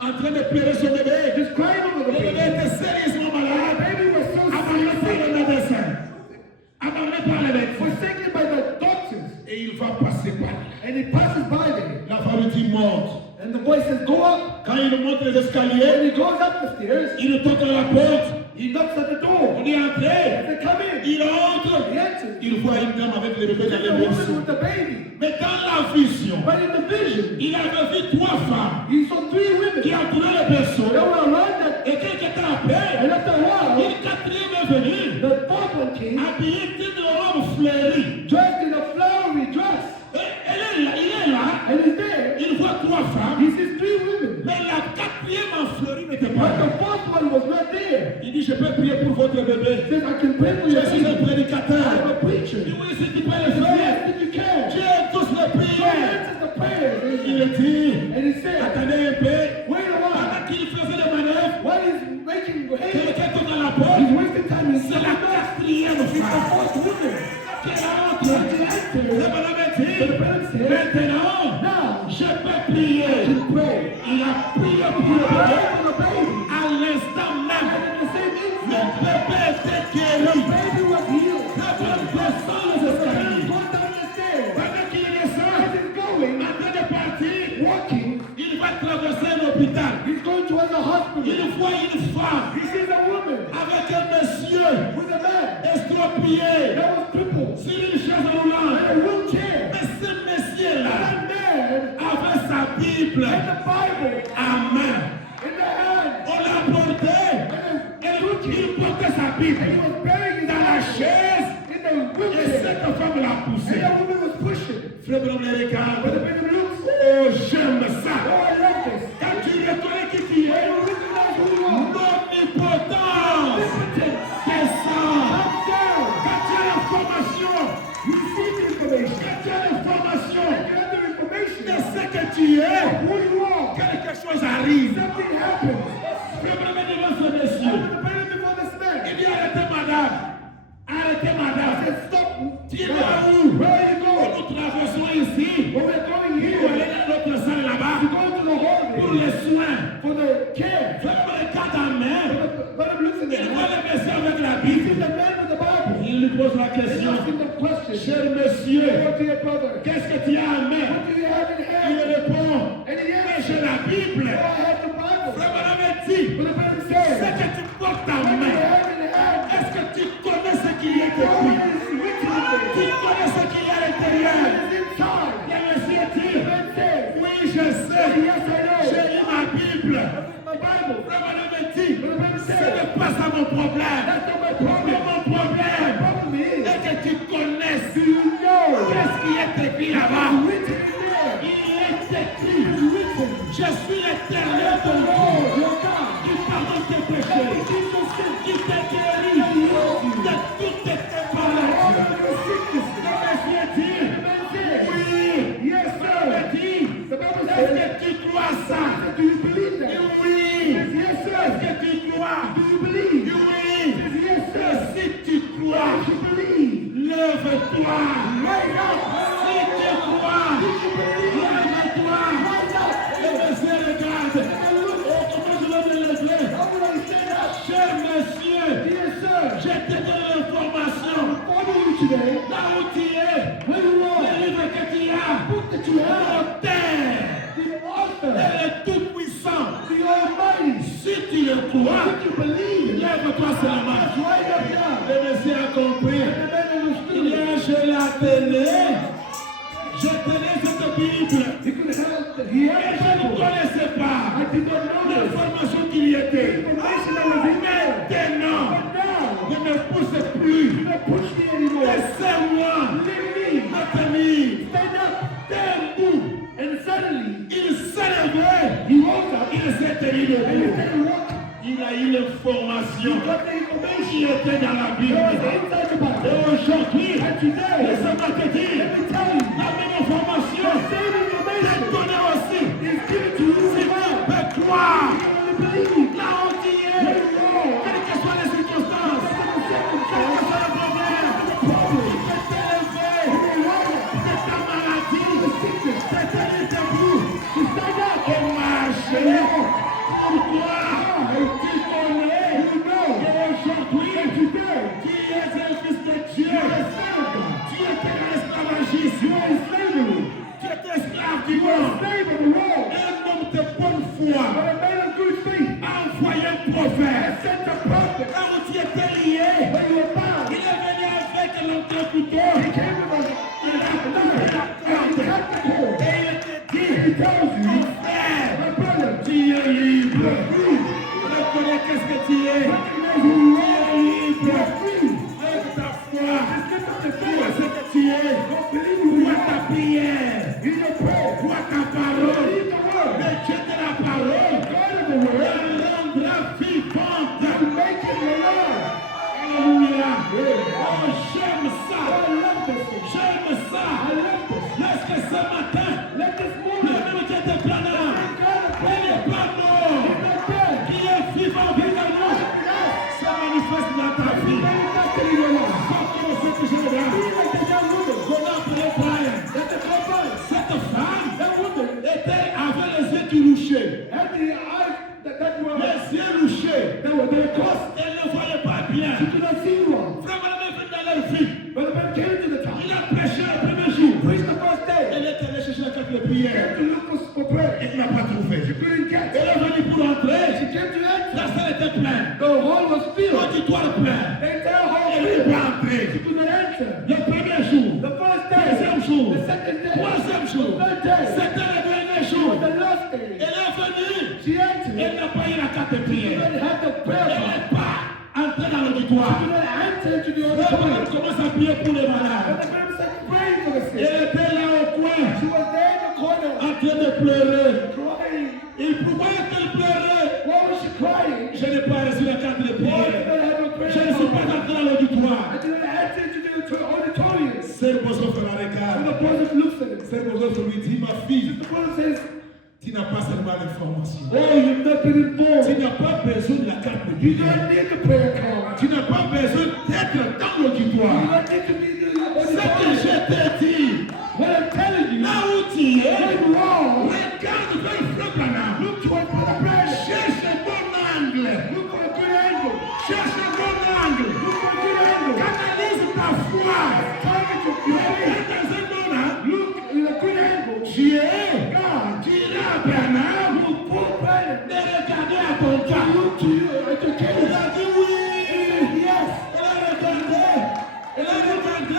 en train de pleurer son bébé. just crying over the Le bébé baby. était sérieusement The malade. baby was so Abandonné par le sick, médecin. Abandonné par le médecin. forsaken by the doctors, Et il va passer par là. and he passes by there. La femme lui dit monte. And the voice says, go up. Quand il monte les When escaliers, he goes up the stairs, il toque à la porte. he knocks at the On door. est entré. They come in. Il entre. He enters. Il voit une dame avec le bébé dans The le woman berceau. with the baby. Mais dans la vision, But in the vision, il avait vu 3 femmes he saw 3 women. qui entouraient le berceau. They were around that. Et quelques temps après, And after a while, une quatrième est venue, the fourth one came, habillée d'une robe fleurie. dressed in a flowery dress. Et il est là, And he's there. il voit 3 femmes, He sees 3 women. mais la quatrième en fleurie n'était pas But là. the fourth one was not there. Il dit, je peux prier pour votre bébé. He says, I can pray for Je your suis un baby. I'm prédicateur. a preacher. Il dit, oui, si tu peux le faire. Yes, if you can. Dieu tous les God prières. answers the prayers. Il dit, And he said, Attendez un peu. wait a while. Pendant qu'il faisait les manœuvres, While he's making haste, quelqu'un tourne à la porte. he's wasting time. He's C'est la quatrième It's the fois fourth woman. qu'elle entre. When she enters, Le bonhomme the dit, parents said, maintenant, now je peux prier. to pray. Il a prié pour le Pray bébé. for the baby. À l'instant même, And in the same le instant, bébé était the guéri. baby was healed. Le bonhomme descend les The escaliers. parents went down the stairs. Pendant qu'il As descend, he's going, en train de partir, walking, il va traverser un hôpital. he's going towards the hospital. Il voit une femme He sees a woman avec un monsieur with a man estropié that was crippled sur une chaise in roulante. a wheelchair. Mais ce monsieur-là That man avait sa Bible had the Bible à main. in the hand. On l'a porté. Il portait sa And Bible he was burying his dans la chaise. in the Et wheelchair. cette femme l'a poussé. And that woman was pushing. Frère Branham le But the regarde. baby looks, Oh, j'aime ça. oh, I love this. Quand tu reconnais qui tu es, And you recognize who you are. l'omnipotence Omnipotence. descend. Come down. Quand tu as l'information, Receive the information. quand tu as l'information You have the de information. ce que tu es, Who you are. quelque chose arrive. Something happens. Frère Branham devant ce monsieur. Open the Bible before this man. Il dit arrêtez madame. Arrêtez madame. Said, stop. Tu vas où? Where are you going? Nous traversons ici. When we're going Pour here, aller dans l'autre salle là-bas. to go to the Pour hall les soins. for the care. Frère Branham regarde en main. But I'm looking Il at voit him. le monsieur avec la He sees Bible. the man with the Bible. Il lui pose la He question. asks him the question. Cher monsieur, Oh, dear brother, qu'est-ce que tu as en main? what do you have in Il hand? répond, And he mais answers, j'ai la Bible. oh, I have the Bible. Frère Branham dit, But the Bible ce says, que tu portes en what do you main, have in hand? est-ce que tu connais ce qui est What écrit? is written Tu in connais ce qui est à there? l'intérieur? What is inside? Le monsieur The dit, man says, oui, je sais, yes, I know. j'ai lu ma Bible. My Bible. Frère Branham dit, But the Bible ce says, n'est pas ça mon problème. that's not my Mais problem. mon My problème problem is, est que tu connaisses do you know qu'est-ce qui est écrit what's là-bas. written in there? Il est écrit, It's written. je suis l'éternel The ton Dieu, Lord, your God, qui pardonne tes that péchés, forgives your sins, qui te guérit de toutes tes all maladies. of your sicknesses. Le monsieur dit, The man says, oui, yes, le sir. dit, The Bible est-ce says, que tu crois ça? do you believe that? Oui, Yes, yes, est-ce sir. que tu crois? Do you believe? Oui, Yes, et sir. si tu crois, If you believe, lève-toi. rise up. Si tu crois, If you believe, lève-toi. rise up. Le monsieur regarde. Oh, comment je vais me lever? How will I stand up? Cher monsieur, Dear sir, je te donne l'information. follow you today. Là où tu es, Where you le are, livre que tu as, book that you have, l'auteur, the author, elle est toute puissante. the Almighty. Si tu le crois, If you believe, lève-toi seulement. rise up now. Le monsieur a compris. The man understood. Hier, je la tenais. Je tenais cette Bible. He could have, he Et had je a ne Bible. connaissais pas I did not know this. l'information qu'il y était. Information that was in there. Maintenant, But now, ne me pousse plus. do not push me anymore. Laissez-moi Leave me. me tenir. Stand up. Debout. And suddenly, Il s'est levé. he woke up Il s'est tenu and he debout. started walking. Il a eu l'information He got the information qui était dans la that was Bible. inside the Et Bible. aujourd'hui, And today, laissez-moi te dire, let me tell you, la même information the same est information donnée aussi. is given to you Si as well. tu peux croire, You only believe. là où tu es, Where you are. quelles que soient les circonstances, quel que soit le problème, Problem. tu peux t'élever You may rise up. de ta maladie, The sickness. de tenir debout To stand up. et marcher. Pourquoi? Tu connais You know qu'aujourd'hui, that today, tu es un fils de Dieu. you are a son of God. Tu étais dans l'esclavagisme. You are in slavery. Tu étais esclave du You are a monde. slave of the world. Un homme de bonne foi But a man of good faith a envoyé un prophète. sent a prophet. Là où tu étais lié, When you were bound, il est venu avec l'entre-couteau. he came with a knife and he cut the cord. Et il te dit, He tells you, mon frère, my brother, tu es libre. you are free. Reconnais qu'est-ce que tu es. Recognize who you Tu are. es libre. You are free. Avec ta foi, Just lift up the vois ce faith. que tu es. Don't believe who you Vois ta are. prière. In your prayer. Vois ta parole. Believe the word. Le Dieu de la parole God of the word. la rendra vivante. You make him alive. Alléluia. Oh, j'aime ça. I love this thing. J'aime ça. I love this. Lorsque ce matin, Let this le morning, même Dieu te prendra prière. to look for prayer. Et il n'a pas trouvé. She couldn't get Elle it. est venue pour entrer. She came to La enter. salle était pleine. The hall was filled. L'auditoire plein. The entire hall Elle was n'est filled. pas entrée. She could not enter. Le premier jour. The first day. Deuxième jour. The second day. Troisième jour. The third day. C'était le dernier It jour. was the last day. Elle est venue. She entered. Elle n'a pas eu la carte de She prière. did not have the prayer Elle card. n'est pas entrée dans She l'auditoire. did not enter into the Le auditorium. bonhomme commence à prier pour les And malades. the Bible said praying for the sick. Elle était là au coin, She was there in the corner, en train de pleurer. crying. Et pourquoi est-elle pleurer? Why was she crying? Je n'ai pas reçu la carte de Why did prière. not have a prayer Je ne suis pas card? entré dans l'auditoire. I did not enter into the auditorium. C'est le besoin de la And the regarde. prophet looks at him. C'est le besoin de lui dire, ma fille, The prophet says, tu n'as pas seulement l'information. oh, you've not been Tu informed. n'as pas besoin de la carte de You prière. don't need the prayer card. Tu n'as pas besoin d'être dans You l'auditoire. don't need to be in the Ce que auditorium. je t'ai dit, What I'm telling you, là où tu es, when you are, regarde vers le frère Branham. look towards the prayer. Cherche un bon angle. Look for a good angle. Cherche un bon angle. Look for a good angle. Canalise ta foi. Target your prayer. Regarde dans un bon angle. Look in a good angle. Tu es. God, Tu es à Branham. look for prayer. De regarder à ton cas. Look to you at your Il case. a dit oui. Yes. Elle a regardé. Elle a regardé.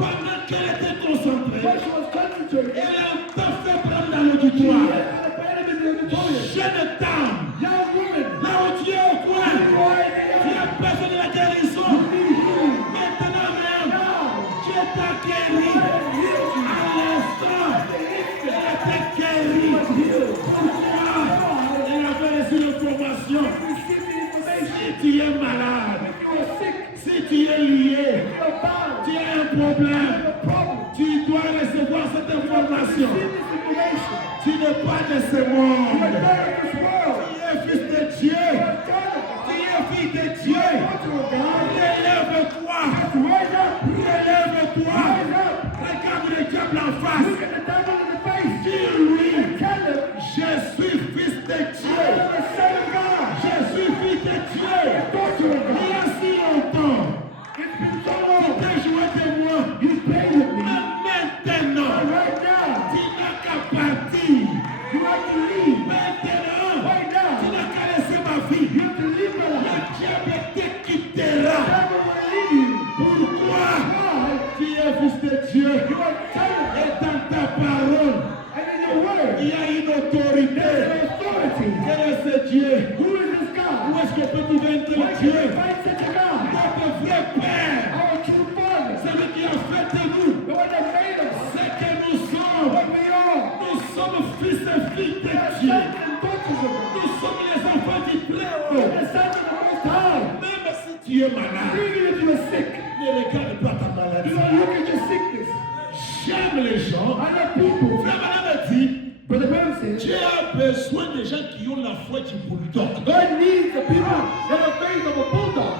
Pendant qu'elle était concentrée. When she was concentrating, Elle a tout fait prendre dans she l'auditoire. had a prayer in the auditorium. Jeune dame. Young woman, Là où tu es au coin. you are in the Tu as besoin de la guérison. Maintenant même. Tu es guéri. À l'instant. Elle était guérie. Pourquoi? Elle avait reçu l'information. Si tu es malade. Si tu es lié. Tu as un problème. Tu dois recevoir cette information. Tu n'es pas de ce monde. Tu es fils de Dieu. Tu es fille de Dieu. Relève-toi. Relève-toi. Regarde le diable en face. Dis-lui, je suis fils de Dieu. Je suis fils de Dieu. Il y a si longtemps. Tu t'es joué de moi. Mais maintenant, tu n'as qu'à partir. Maintenant, tu n'as qu'à laisser ma vie. Le diable te quittera. Pourquoi? Tu es fils de Dieu. Et dans ta parole, il y a une autorité. Quel est ce Dieu? Où est-ce que peut trouver un tel Dieu? Notre vrai Père, celui qui a fait de nous ce que nous sommes. Nous sommes fils et filles de Dieu. Nous sommes les enfants du Très-Haut. Même si tu es malade, ne regarde pas ta maladie. J'aime les gens. Frère Branham a dit, tu as besoin de gens qui ont la foi du bulldog. God needs the people that are faith of a bulldog.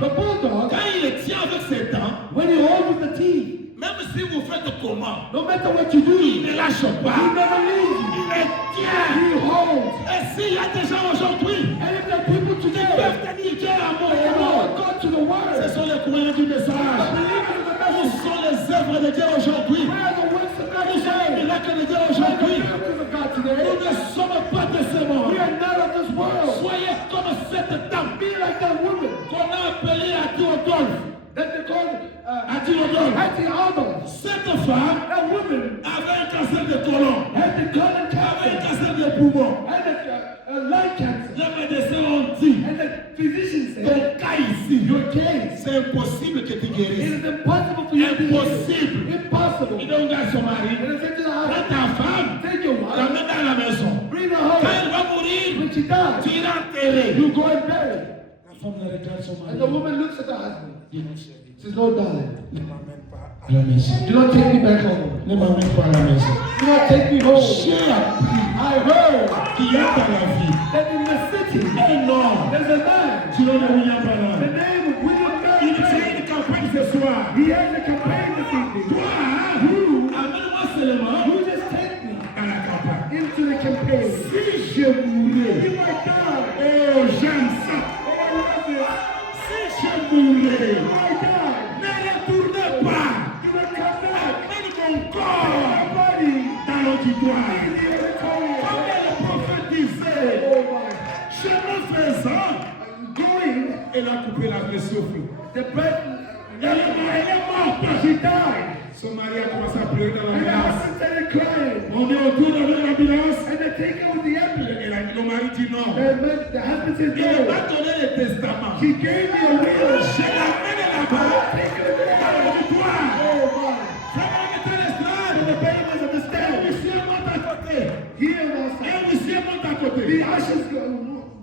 The bulldog, Quand il tient avec ses dents, when he holds the teeth, même si vous faites comment, no matter what you do, il ne lâche he pas. never leaves you. Il est tient. He holds. Et s'il y a des gens aujourd'hui And if the people qui today peuvent tenir Dieu à mort, they cannot go to the ce word, sont les croyants du the message. believers of the Où message, sont les œuvres de Dieu aujourd'hui? where are the works of God Où sont les today? miracles de Dieu Where are the aujourd'hui? miracles of God Nous today? ne sommes pas de ce monde. We are not of this world. Soyez comme cette dame Be like that woman qu'on a appelée Adolphe. that they called Adolphe. Auntie Alma. Cette femme That woman avait un cancer de côlon, had the colon avait un cancer, cancer de poumon. had a lung cancer. Les médecins ont dit, And the physician said, ton cas ici, your case, c'est impossible que tu it guérisses. is impossible for you to heal. Impossible. Impossible. Il donc à son mari, And I said to the prends house, ta femme, take your wife, ramène à la maison. bring her Quand home. elle va mourir, When she dies, tu iras enterrer. you go and bury her. La femme ne regarde son And mari. the woman looks at the husband. Dis, mon chéri, Says, no, darling, ne m'amène pas à la maison. do not take me back home. Ne m'amène pas à la maison. Do not take me home. J'ai appris I heard qu'il y a dans la vie that in the city, un homme, there's a man. tu l'as de William The Branham. name of William Il Branham. fait une campagne ce soir. He has a campaign this evening. Toi, amène-moi seulement You just take me à la campagne. into the campaign. Si je mourais, You might die. oh j'aime ça. Oh, I love this. Si je mourais, You might die. ne retournez pas. You will come back. Amène mon corps My body dans l'auditoire. in the auditorium. Combien le prophète disait, Oh my. chemin faisant, Going, elle a coupé le souffle. the person, Elle est morte. she died. Son mari a commencé à pleurer dans And the l'ambulance. husband started crying. On est autour de l'ambulance. And they take it with the ambulance. Le mari dit non. The husband says, Il no. m'a donné le testament. He gave me a will. Je l'amène là-bas. Take it with Dans l'auditoire. Oh my. Ça va mettre l'estrade. And the baby was at the Un stand. monsieur monte à côté. Here Un outside. monsieur monte à The côté. ushers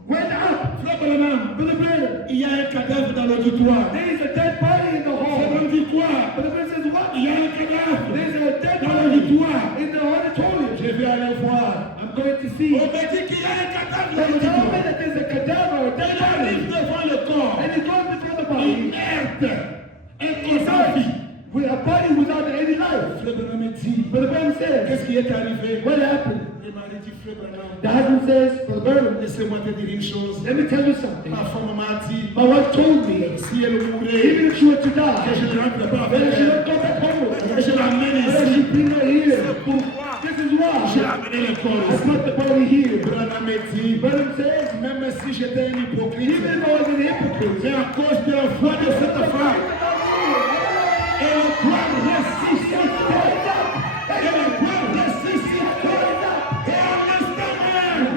went up. Frère Branham, Brother Branham, il y a un cadavre dans l'auditoire. there is a dead body in the Ça hall. veut dire quoi? Brother Branham says, what? Il y a un cadavre There's a dead dans body l'auditoire. in the auditorium. Je vais aller voir. I'm going to see. On me dit qu'il y a un cadavre dans They tell me l'auditoire. that there's a cadaver, a dead Il body. arrive devant le corps. And he goes before the body. Inerte. Un corps sans vie. With a body without any life. Frère Branham me dit, Brother Branham says, qu'est-ce qui est arrivé? what happened? Le mari dit, frère Branham, The husband says, Brother Branham, laissez-moi te dire une chose. let me tell you something. Ma femme m'a dit, My wife told me, si elle even mourait, if she were to que die, je ne rentre pas then avec she would elle. go back home with Que her. je l'amène Then she ici. bring her here. C'est pourquoi This is j'ai why amené le corps I ici. put the body here. Branham me dit, Branham says, même si j'étais un hypocrite, even though I was an hypocrite, mais à cause de la foi de cette femme, et le corps ressuscite. Et le corps ressuscite. Et à l'instant même,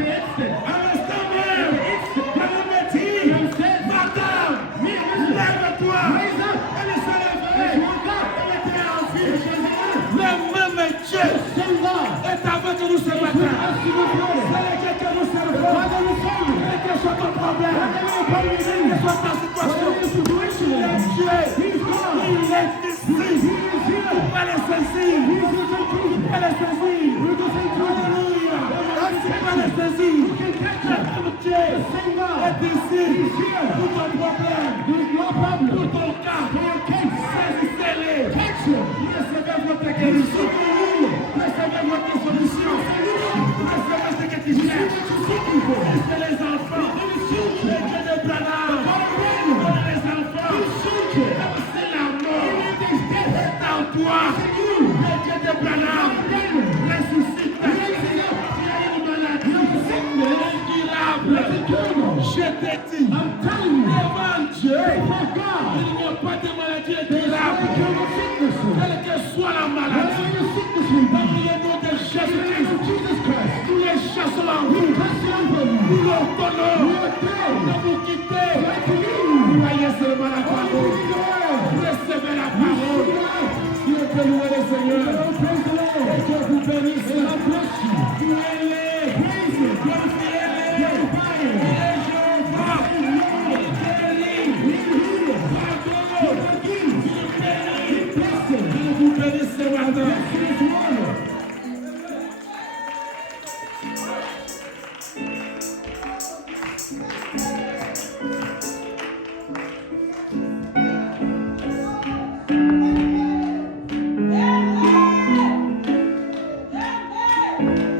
Branham me dit, madame, lève-toi. Elle s'est levée. Elle était en vie. Le même Dieu est avec nous ce matin. C'est le Dieu que nous servons. Quel que soit ton problème, quelle que soit ta situation, le Dieu, il est ici. Tu peux le saisir. Tu peux le saisir. Alléluia. Tu peux le saisir. Le Dieu est ici. Pour ton problème, pour ton cas, saisissez-les. Recevez votre guérison. Recevez votre solution. Recevez ce que tu cherches. Laissez les enfants. Le Dieu de Branham. Donne les enfants. C'est la mort. C'est en toi. Le Dieu de Branham. Ressuscite. Tu as une maladie incurable. Je te dis. Devant Dieu. Il n'y a pas de maladie incurable. Quelle que soit la maladie. Dans le nom de Jésus-Christ, nous les chassons en route. Nous l'ordonnons de vous quitter. Croyez seulement la parole. Recevez la parole. Dieu peut louer le Seigneur. Et Dieu vous bénisse. Louez-les. Glorifiez-les. Et Jéhovah, il guérit. Pardonne. Il bénit. Dieu vous bénisse ce matin. Yeah.